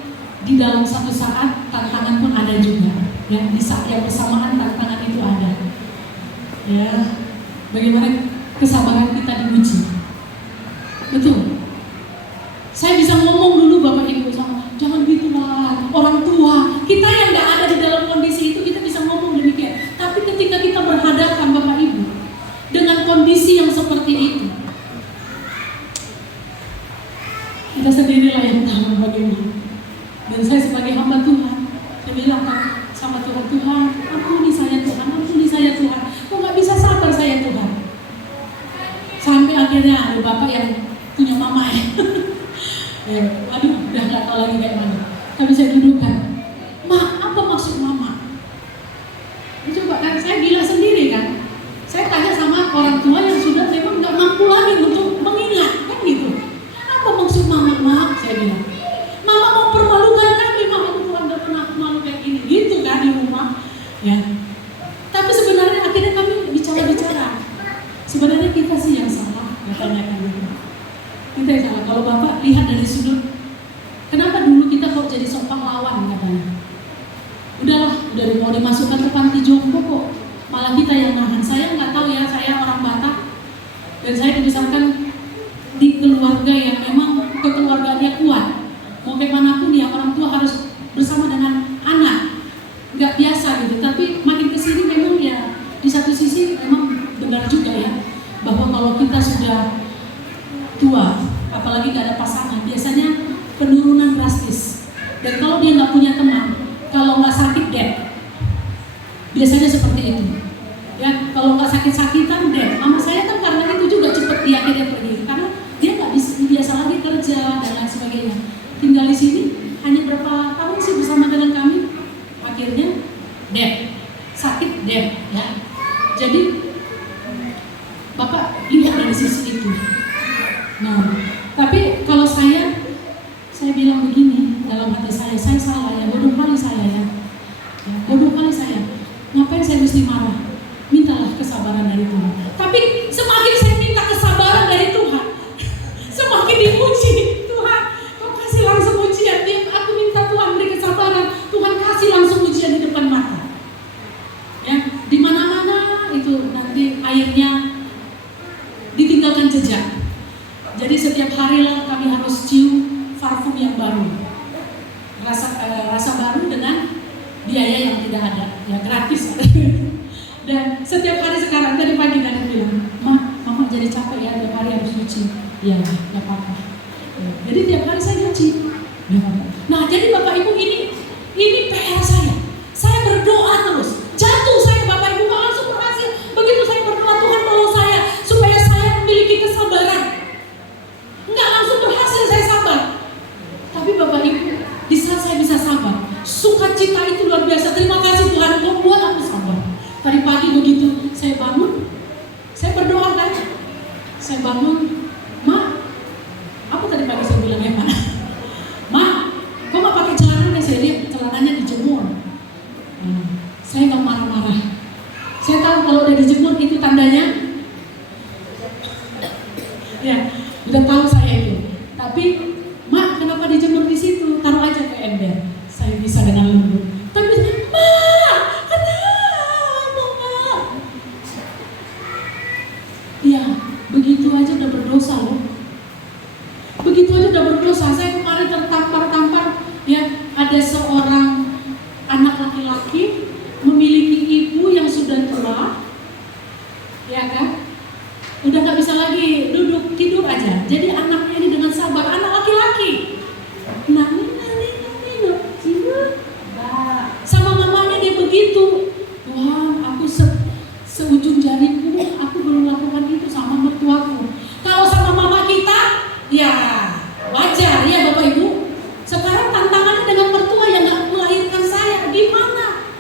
di dalam satu saat tantangan pun ada juga, ya. Di saat yang bersamaan tantangan itu ada, ya. Bagaimana kesabaran kita diuji, betul. Saya bisa ngomong dulu Bapak Ibu sama, jangan gitu lah, orang tua. Kita yang nggak ada di dalam kondisi itu kita bisa ngomong demikian, tapi ketika kita berhadapan Bapak Ibu dengan kondisi yang seperti itu, kita sendirilah yang tahu bagaimana. Dan saya sebagai hamba Tuhan, saya bilang sama Tuhan, ampuni saya Tuhan, ampuni saya Tuhan. Kok nggak bisa sabar saya Tuhan? Sampai akhirnya ada bapak yang punya mama ya. Aduh, udah nggak tahu lagi kayak mana. Tapi saya dudukkan, Ma, apa maksud mama? Coba kan, saya gila sendiri kan. Saya tanya sama orang tua yang sudah memang nggak mampu lagi untuk mengingat, kan gitu. Apa maksud mama, Ma? Saya bilang, mama mau permalukan kami, mama Tuhan nggak pernah malu kayak gini, gitu kan di rumah, ya. Tapi sebenarnya akhirnya kami bicara. Sebenarnya kita sih yang salah, katanya kan gitu. Kita yang salah. Kalau bapak lihat dari sudut, kenapa dulu kita kok jadi sok pahlawan katanya? Udahlah, udah mau dimasukkan ke panti jompo kok, malah kita yang nahan. Saya nggak tahu ya, saya orang Batak dan saya dibesarkan di keluarga yang memang kekeluargaannya kuat. Mau bagaimanapun ya orang tua harus bersama dengan anak, nggak biasa gitu. Tapi makin kesini memang ya di satu sisi memang benar juga ya, bahwa kalau kita sudah tua, apalagi nggak ada pasangan, biasanya penurunan drastis. Dan kalau dia nggak punya teman, kalau nggak sakit dead, biasanya seperti itu. Ya, kalau nggak sakit-sakitan dead. Sama saya kan karena itu juga cepat dia akhirnya pergi, karena dia nggak biasa lagi kerja dan lain sebagainya. Tinggal di sini hanya berapa tahun sih bersama dengan kami, akhirnya dead, sakit dead, ya. Jadi bapak lihat dari sisi itu. Nah, tapi kalau saya bilang begini dalam hati saya salah ya, bodoh kali saya ya, bodoh kali saya. Ngapain saya mesti marah? Mintalah kesabaran dari Tuhan. Tapi semakin saya minta kesabaran dari Tuhan, semakin diuji. Tuhan, kau kasih langsung ujian. Aku minta Tuhan beri kesabaran, Tuhan kasih langsung ujian di depan mata. Ya, di mana-mana itu nanti akhirnya ditinggalkan jejak. Jadi setiap hari lah kami harus cium parfum yang baru, rasa baru dengan biaya yang tidak ada, ya gratis. Dan setiap hari sekarang tadi pagi kan bilang, mama jadi capek ya, tiap hari harus nyuci. Iya, nggak apa-apa. Jadi tiap hari saya nyuci. Nah, jadi Bapak Ibu ini PR saya. Saya berdoa terus. Jatuh saya Bapak Ibu nggak langsung berhasil. Begitu saya berdoa, Tuhan tolong saya supaya saya memiliki kesabaran. Nggak langsung berhasil saya sabar. Tapi Bapak Ibu, di saat saya bisa sabar, sukacita itu luar biasa. Terima kasih Tuhan, Kau buat aku sabar. Tadi pagi begitu saya bangun, saya berdoa kan. Saya bangun, Ma, apa tadi pagi saya bilang ya Ma? Ma, kok nggak pakai celana? Saya lihat celananya dijemur. Saya nggak marah-marah. Saya tahu kalau udah dijemur itu tandanya, ya udah tahu saya itu. Tapi Ma, kenapa dijemur di situ? Taruh aja Ya, ada seorang anak laki-laki memiliki ibu yang sudah tua, ya kan? Udah nggak bisa lagi duduk tidur aja. Jadi anaknya ini dengan sabar, anak laki-laki, sama mamanya dia begitu. Tuhan, aku seujung jariku, aku belum lakukan itu sama mertuaku. Kalau sama mama kita, ya wajar ya Bapak Ibu. Sekarang tantangannya dengan mertua yang nggak melahirkan saya, gimana?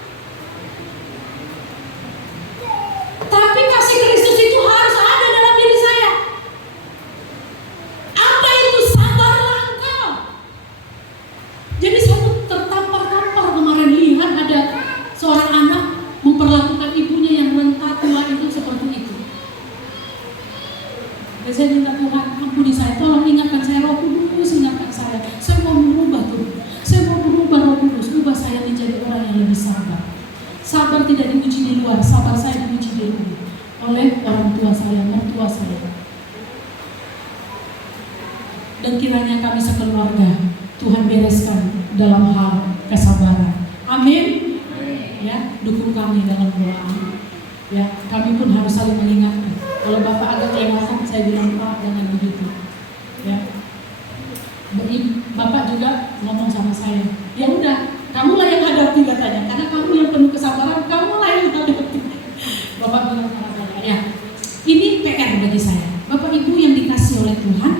Tapi kasih Kristus itu harus ada dalam diri saya. Apa itu? Sabarlah engkau. Jadi saya tertampar-tampar kemarin lihat ada seorang anak memperlakukan ibunya yang renta tua itu seperti itu. Dan saya minta Tuhan, ampuni saya, tolong ingatkan saya, Roh Kudus ingatkan saya. Saya mau merubah tuh, saya mau berubah, Roh Kudus, ubah saya menjadi orang yang lebih sabar. Sabar tidak diuji di luar, sabar saya diuji di luar oleh orang tua saya, mertua saya. Dan kiranya kami sekeluarga Tuhan bereskan dalam hal kesabaran. Amin. Ya, dukung kami dalam doa. Ya, kami pun harus saling mengingatkan. Kalau Bapak agak kelewatan, saya bilang Pak jangan begitu. Ya, Bapak juga ngomong sama saya. Ya udah, kamulah yang hadapi katanya, karena kamu yang penuh kesabaran, kamulah yang hadapi. Bapak bilang sama saya, ya, ini PR bagi saya. Bapak Ibu yang dikasih oleh Tuhan,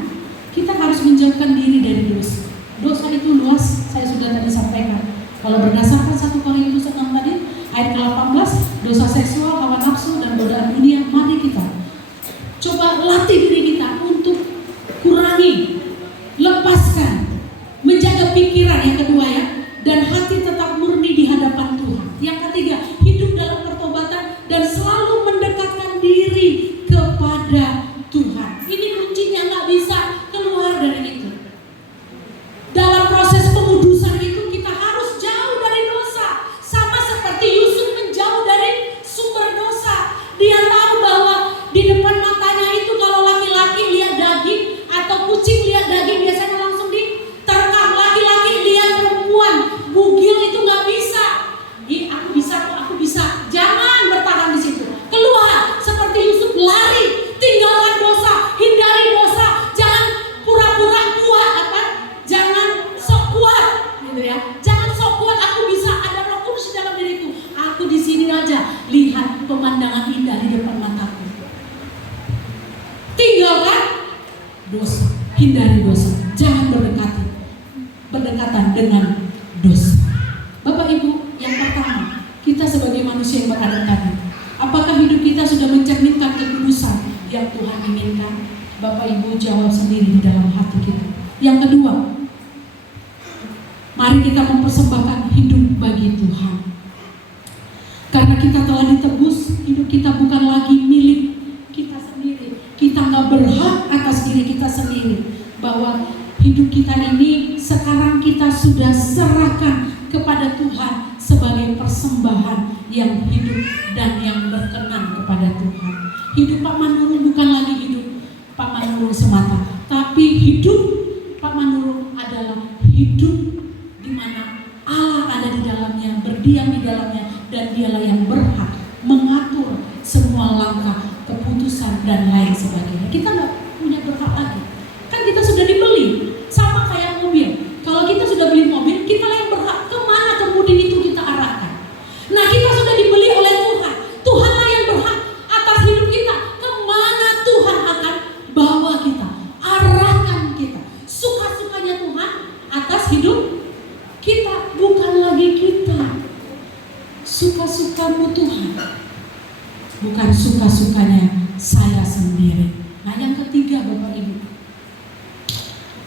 kita harus menjauhkan diri dari dosa. Dosa itu luas, saya sudah tadi sampaikan. Kalau berdasarkan 1 Korintus 6 tadi, ayat ke-18, dosa seksual, hawa nafsu, dan godaan dunia, mari kita coba latih diri kita untuk kurangi, lepaskan, menjaga pikiran yang kedua ya, dan hati tetap murni di hadapan Tuhan. Yang ketiga, hidup dalam pertobatan dan selalu mendekatkan diri kepada Tuhan. Ini kuncinya, nggak bisa keluar dari itu. Dalam proses pengudusan itu kita harus jauh dari dosa, sama seperti Yusuf menjauh dari sumber dosa. Dia tahu bahwa di depan matanya itu kalau laki-laki lihat daging atau kucing lihat daging biasanya langsung diterkam. Laki-laki lihat perempuan bugil itu nggak bisa. Aku bisa kok, aku bisa. Jangan bertahan di situ. Keluar seperti Yusuf, lari, tinggalkan dosa, hindari dosa. Jangan pura-pura kuat, jangan sok kuat, gitu ya. Jangan sok kuat. Aku bisa, ada Roh Kudus dalam diriku. Aku di sini aja lihat pemandangan indah di depan mataku. Tinggalkan dosa, hindari dosa, jangan berdekatan dengan dosa. Bapak Ibu, yang pertama, kita sebagai manusia yang beradab, apakah hidup kita sudah mencerminkan kekudusan yang Tuhan inginkan? Bapak Ibu jawab sendiri di dalam hati kita. Yang kedua, mari kita mempersembahkan hidup bagi Tuhan. Karena kita telah ditebus, hidup kita bukan lagi milik kita sendiri. Kita nggak berhak atas diri kita sendiri. Bahwa hidup kita ini sekarang kita sudah serahkan kepada Tuhan sebagai persembahan yang hidup dan yang berkenan kepada Tuhan. Hidup Pak Manurung bukan lagi hidup Pak Manurung semata, tapi hidup Pak Manurung adalah hidup di mana Allah ada di dalamnya, berdiam di dalamnya, dan dialah yang berhak mengatur semua langkah, keputusan, dan lain sebagainya. Kita nggak punya berhak lagi. Kan kita sudah dibeli, sama kayak mobil. Kalau kita sudah beli mobil, kita yang berhak kemana kemudi itu kita arahkan. Nah, kita sudah dibeli oleh Tuhan. Tuhanlah yang berhak atas hidup kita. Kemana Tuhan akan bawa kita, arahkan kita. Suka-sukanya Tuhan atas hidup kita, bukan lagi kita. Suka-sukamu Tuhan, bukan suka-sukanya saya sendiri. Nah, yang ketiga Bapak Ibu,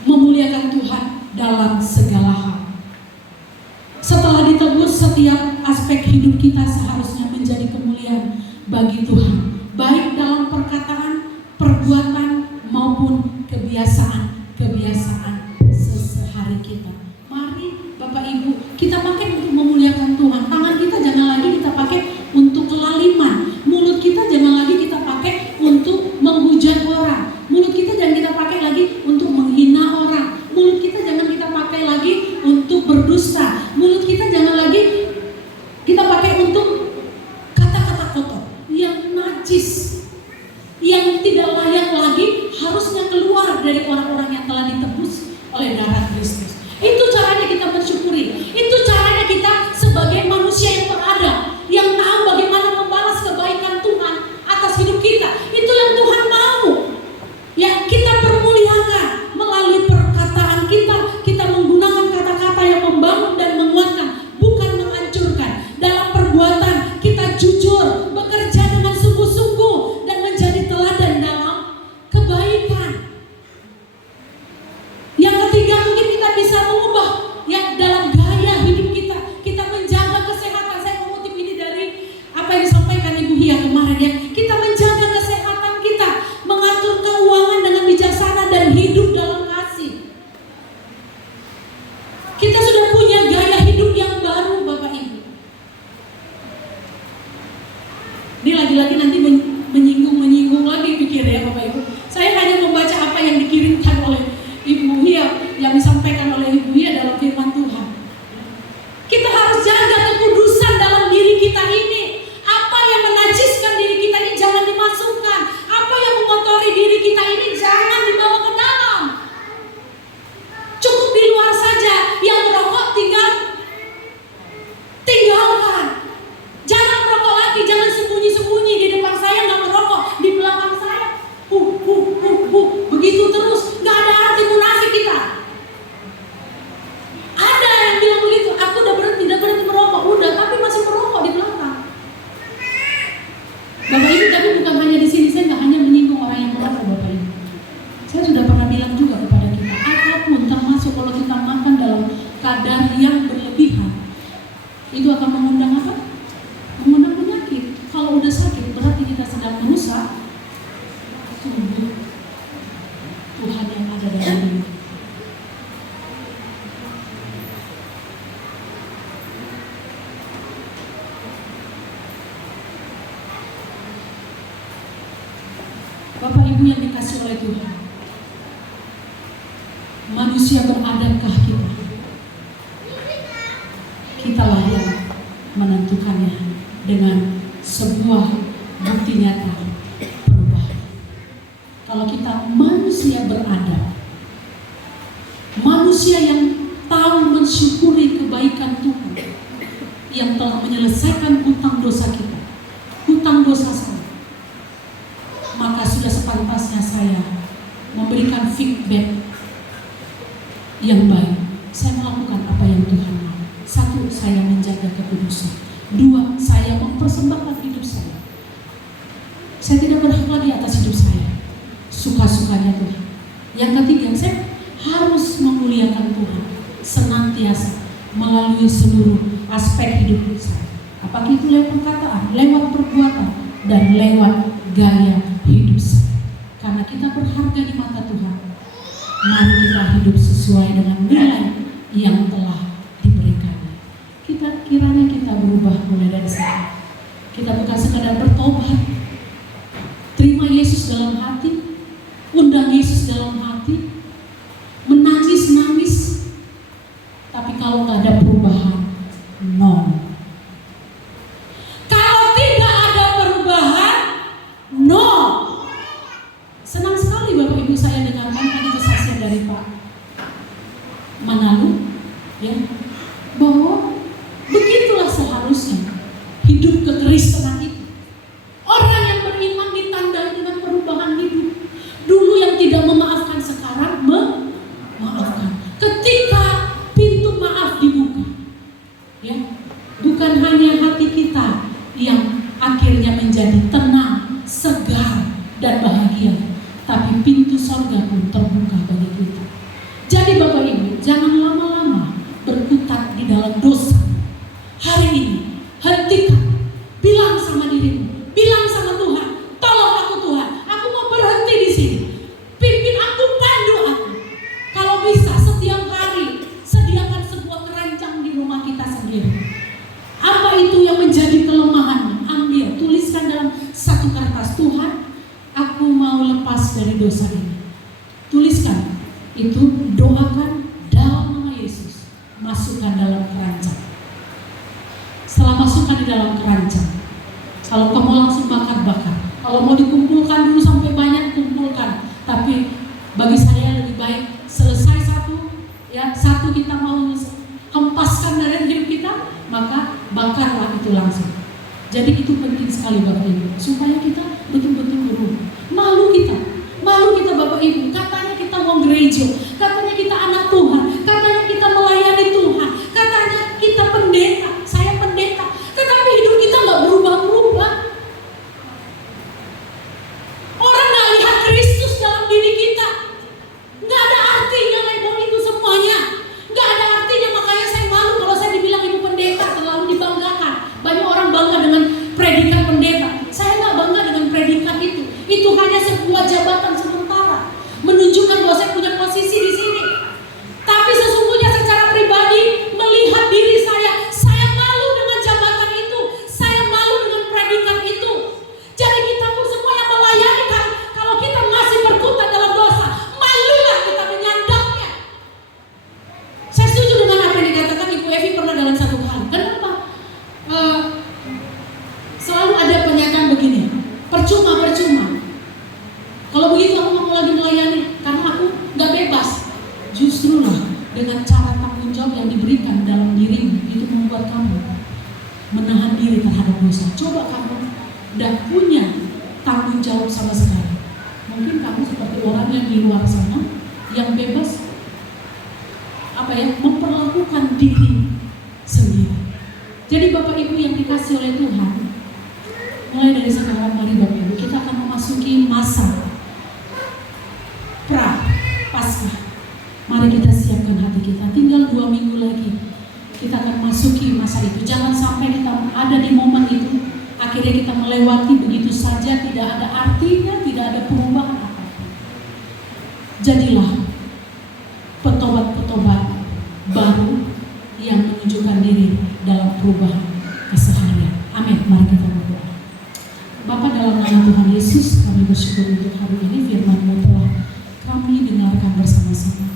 memuliakan Tuhan dalam segala hal. Setelah ditebus, setiap aspek hidup kita seharusnya menjadi kemuliaan bagi Tuhan, baik dalam perkataan, perbuatan, maupun kebiasaan sehari kita. Mari Bapak Ibu, kita pakai untuk memuliakan Tuhan. Tangan kita jangan lagi kita pakai untuk kelaliman. Mulut kita jangan lagi kita pakai untuk menghujat orang. Mulut kita jangan kita pakai lagi untuk menghina orang. Mulut kita jangan kita pakai lagi untuk berdusta. Mulut kita jangan lagi kita pakai untuk kata-kata kotor yang najis, yang tidak layak lagi, harusnya keluar dari orang-orang yang telah ditebus oleh darah Kristus. Itu caranya kita mensyukuri. Itu caranya kita sebagai manusia yang beradab, yang tahu bagaimana membalas kebaikan Tuhan atas hidup kita. Itu yang Tuhan mau. Ya, kita permuliakan melalui perkataan kita. Kita menggunakan kata-kata yang membangun dan menguatkan, bukan menghancurkan. Dalam perbuatan kita jujur, bekerja dengan sungguh-sungguh dan menjadi teladan dalam kebaikan. Yang ketiga, mungkin kita bisa mengubah ya dalam gaya hidup kita. Kita menjaga kesehatan. Saya mengutip ini dari apa yang disampaikan Ibu Hia kemarin ya. Kita menjaga kesehatan kita, mengatur keuangan dengan bijaksana dan hidup dalam kasih. Kita sudah punya gaya hidup yang baru, Bapak Ibu. Ini lagi-lagi nanti menyinggung lagi pikir ya Bapak Ibu. Saya hanya membaca apa yang dikirimkan oleh Ibu Hia, yang disampaikan oleh Ibu Hia dalam firman Tuhan. Kita harus jaga kekudusan dalam diri kita ini. Apa yang menajiskan diri kita ini jangan dimasukkan. Apa yang mengotori diri kita ini jangan dibawa ke dalam. Cukup di luar saja. Yang merokok tinggalkan. Jangan merokok lagi, jangan sembunyi-sembunyi di depan saya nggak merokok, di belakang saya begitu terus, nggak ada arti munafik kita. Ada yang bilang begitu, aku udah berhenti merokok, udah tapi masih merokok di belakang. Bapak Ibu, tapi bukan hanya di sini, saya nggak hanya menyinggung orang yang merokok, Bapak Ibu. Saya sudah pernah bilang juga kepada kita, apapun termasuk kalau kita makan dalam kadar yang berlebihan, itu akan mengundang apa? Mengundang penyakit. Kalau udah sakit, berarti kita sedang merusak tubuh Tuhan yang ada dalam diri. Bapak Ibu yang dikasih oleh Tuhan, manusia beradabkah kita? Kitalah yang menentukannya dengan sebuah bukti nyata perubahan. Kalau kita manusia beradab, manusia yang tahu mensyukuri kebaikan Tuhan, yang telah menyelesaikan hutang dosa kita, hutang dosa saya, maka sudah sepantasnya saya memberikan feedback yang baik. Saya melakukan apa yang Tuhan mau. 1, saya menjaga kekudusan. 2, saya mempersembahkan hidup saya. Saya tidak berhak lagi atas hidup saya, suka-sukanya Tuhan. Yang ketiga, saya harus memuliakan Tuhan senantiasa melalui seluruh aspek hidup saya. Apakah itu lewat perkataan, lewat perbuatan, dan lewat gaya hidup saya. Karena kita berharga di mata Tuhan, mari kita hidup sesuai dengan nilai yang telah diberikan. Kiranya kita berubah mulai dari sekarang. Kita bukan sekadar bertobat, terima Yesus dalam hati, undang Yesus dalam hati, menangis, tapi kalau nggak ada perubahan, no. Kalau tidak ada perubahan, no. Senang sekali Bapak Ibu saya dengarkan tadi kesaksian dari Pak Manalu, ya, bahwa begitulah seharusnya hidup kekristenan itu. Orang yang beriman ditandai dengan perubahan hidup. Dulu yang tidak memaafkan, sekarang memaafkan. Ketika pintu maaf dibuka, ya, bukan hanya hati kita yang akhirnya menjadi tenang, segar, dan bahagia, tapi pintu surga pun terbuka bagi kita. Jadi Bapak Ibu, jangan lama-lama berkutat di dalam dosa. Hari ini, hentikan. Bilang sama dirimu, bilang sama Tuhan, tolong aku Tuhan, aku mau berhenti di sini. Pimpin aku, pandu aku. Kalau bisa setiap hari, sediakan sebuah keranjang di rumah kita sendiri. Apa itu yang menjadi kelemahanmu? Ambil, tuliskan dalam satu kertas, Tuhan, aku mau lepas dari dosa ini. Tuliskan, itu doakan dalam nama Yesus. masukkan dalam keranjang. Setelah masukkan di dalam keranjang, kalau kamu langsung bakar-bakar. Kalau mau dikumpulkan dulu sampai banyak, kumpulkan. Tapi bagi saya lebih baik selesai satu kita mau hempaskan dari hidup kita, maka bakarlah itu langsung. Jadi itu penting sekali Bapak Ibu, supaya kita betul-betul berubah. Malu kita Bapak Ibu, katanya kita mau gereja, katanya kita anak Tuhan, katanya kita melayani Tuhan, katanya kita pendeta, saya pendeta, tetapi hidup kita nggak berubah-berubah. Orang nggak lihat Kristus dalam diri kita, nggak ada artinya label itu semuanya, nggak ada artinya. Makanya saya malu kalau saya dibilang ibu pendeta, terlalu dibanggakan. Banyak orang bangga dengan predikat pendeta. Saya nggak bangga dengan predikat itu. Itu hanya sebuah jabatan sementara, menunjukkan bahwa saya punya posisi di sini. Tapi sesungguhnya secara pribadi melihat diri saya malu dengan jabatan itu, saya malu dengan predikat itu. Jadi kita pun semua yang melayani, kalau kita masih berkutat dalam dosa, malulah kita menyandangnya. Saya setuju dengan apa yang dikatakan Ibu Evi pernah dalam satu hal. Kenapa? Selalu ada pernyataan begini, percuma. Kalau begitu aku mau lagi melayani, karena aku gak bebas. Justru lah dengan cara tanggung jawab yang diberikan dalam dirimu, itu membuat kamu menahan diri terhadap dosa. Coba kamu gak punya tanggung jawab sama sekali, mungkin kamu seperti orang yang di luar sana yang bebas memperlakukan diri sendiri. Jadi Bapak Ibu yang dikasih oleh Tuhan, mulai dari sekarang mari Bapak Ibu kita akan memasuki masa Paskah. Mari kita siapkan hati kita. Tinggal 2 minggu lagi kita akan masuki masa itu. Jangan sampai kita ada di momen itu akhirnya kita melewati begitu saja, tidak ada artinya, tidak ada perubahan apapun. Jadilah petobat-petobat baru yang menunjukkan diri dalam perubahan keseharian. Amin. Mari kita berdoa. Bapa, dalam nama Tuhan Yesus, kami bersyukur untuk hari ini firman-Mu telah kami dengarkan bersama-sama.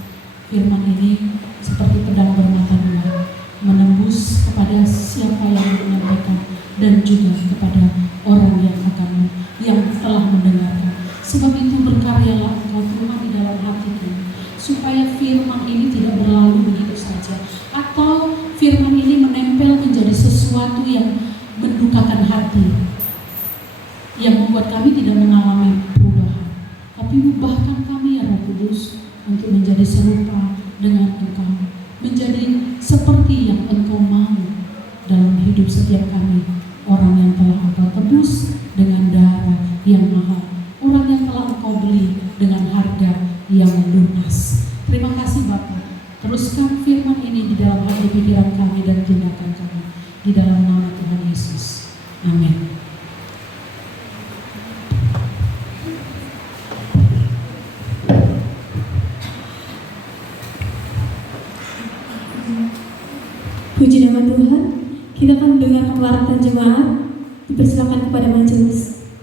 Firman ini seperti pedang bermata dua, menembus kepada siapa yang menyampaikan dan juga kepada orang yang telah mendengarkan. Sebab itu berkaryalah Engkau Tuhan di dalam hati kami, supaya firman ini tidak berlalu begitu saja, atau firman ini menempel menjadi sesuatu yang mendukakan hati, yang membuat kami tidak mengalami perubahan. Tapi ubahkan kami ya Roh Kudus untuk menjadi serupa dengan Engkau, menjadi seperti yang Engkau mau dalam hidup setiap kami, orang yang telah Engkau tebus dengan darah yang mahal, orang yang telah Engkau beli dengan harga yang lunas. Terima kasih Bapa. Teruskan firman ini di dalam hati pikiran kami dan tindakan kami, di dalam nama Tuhan Yesus. Amin. Puji nama Tuhan. Kita akan mendengar kewaratan jemaat. Dipersilakan kepada majelis.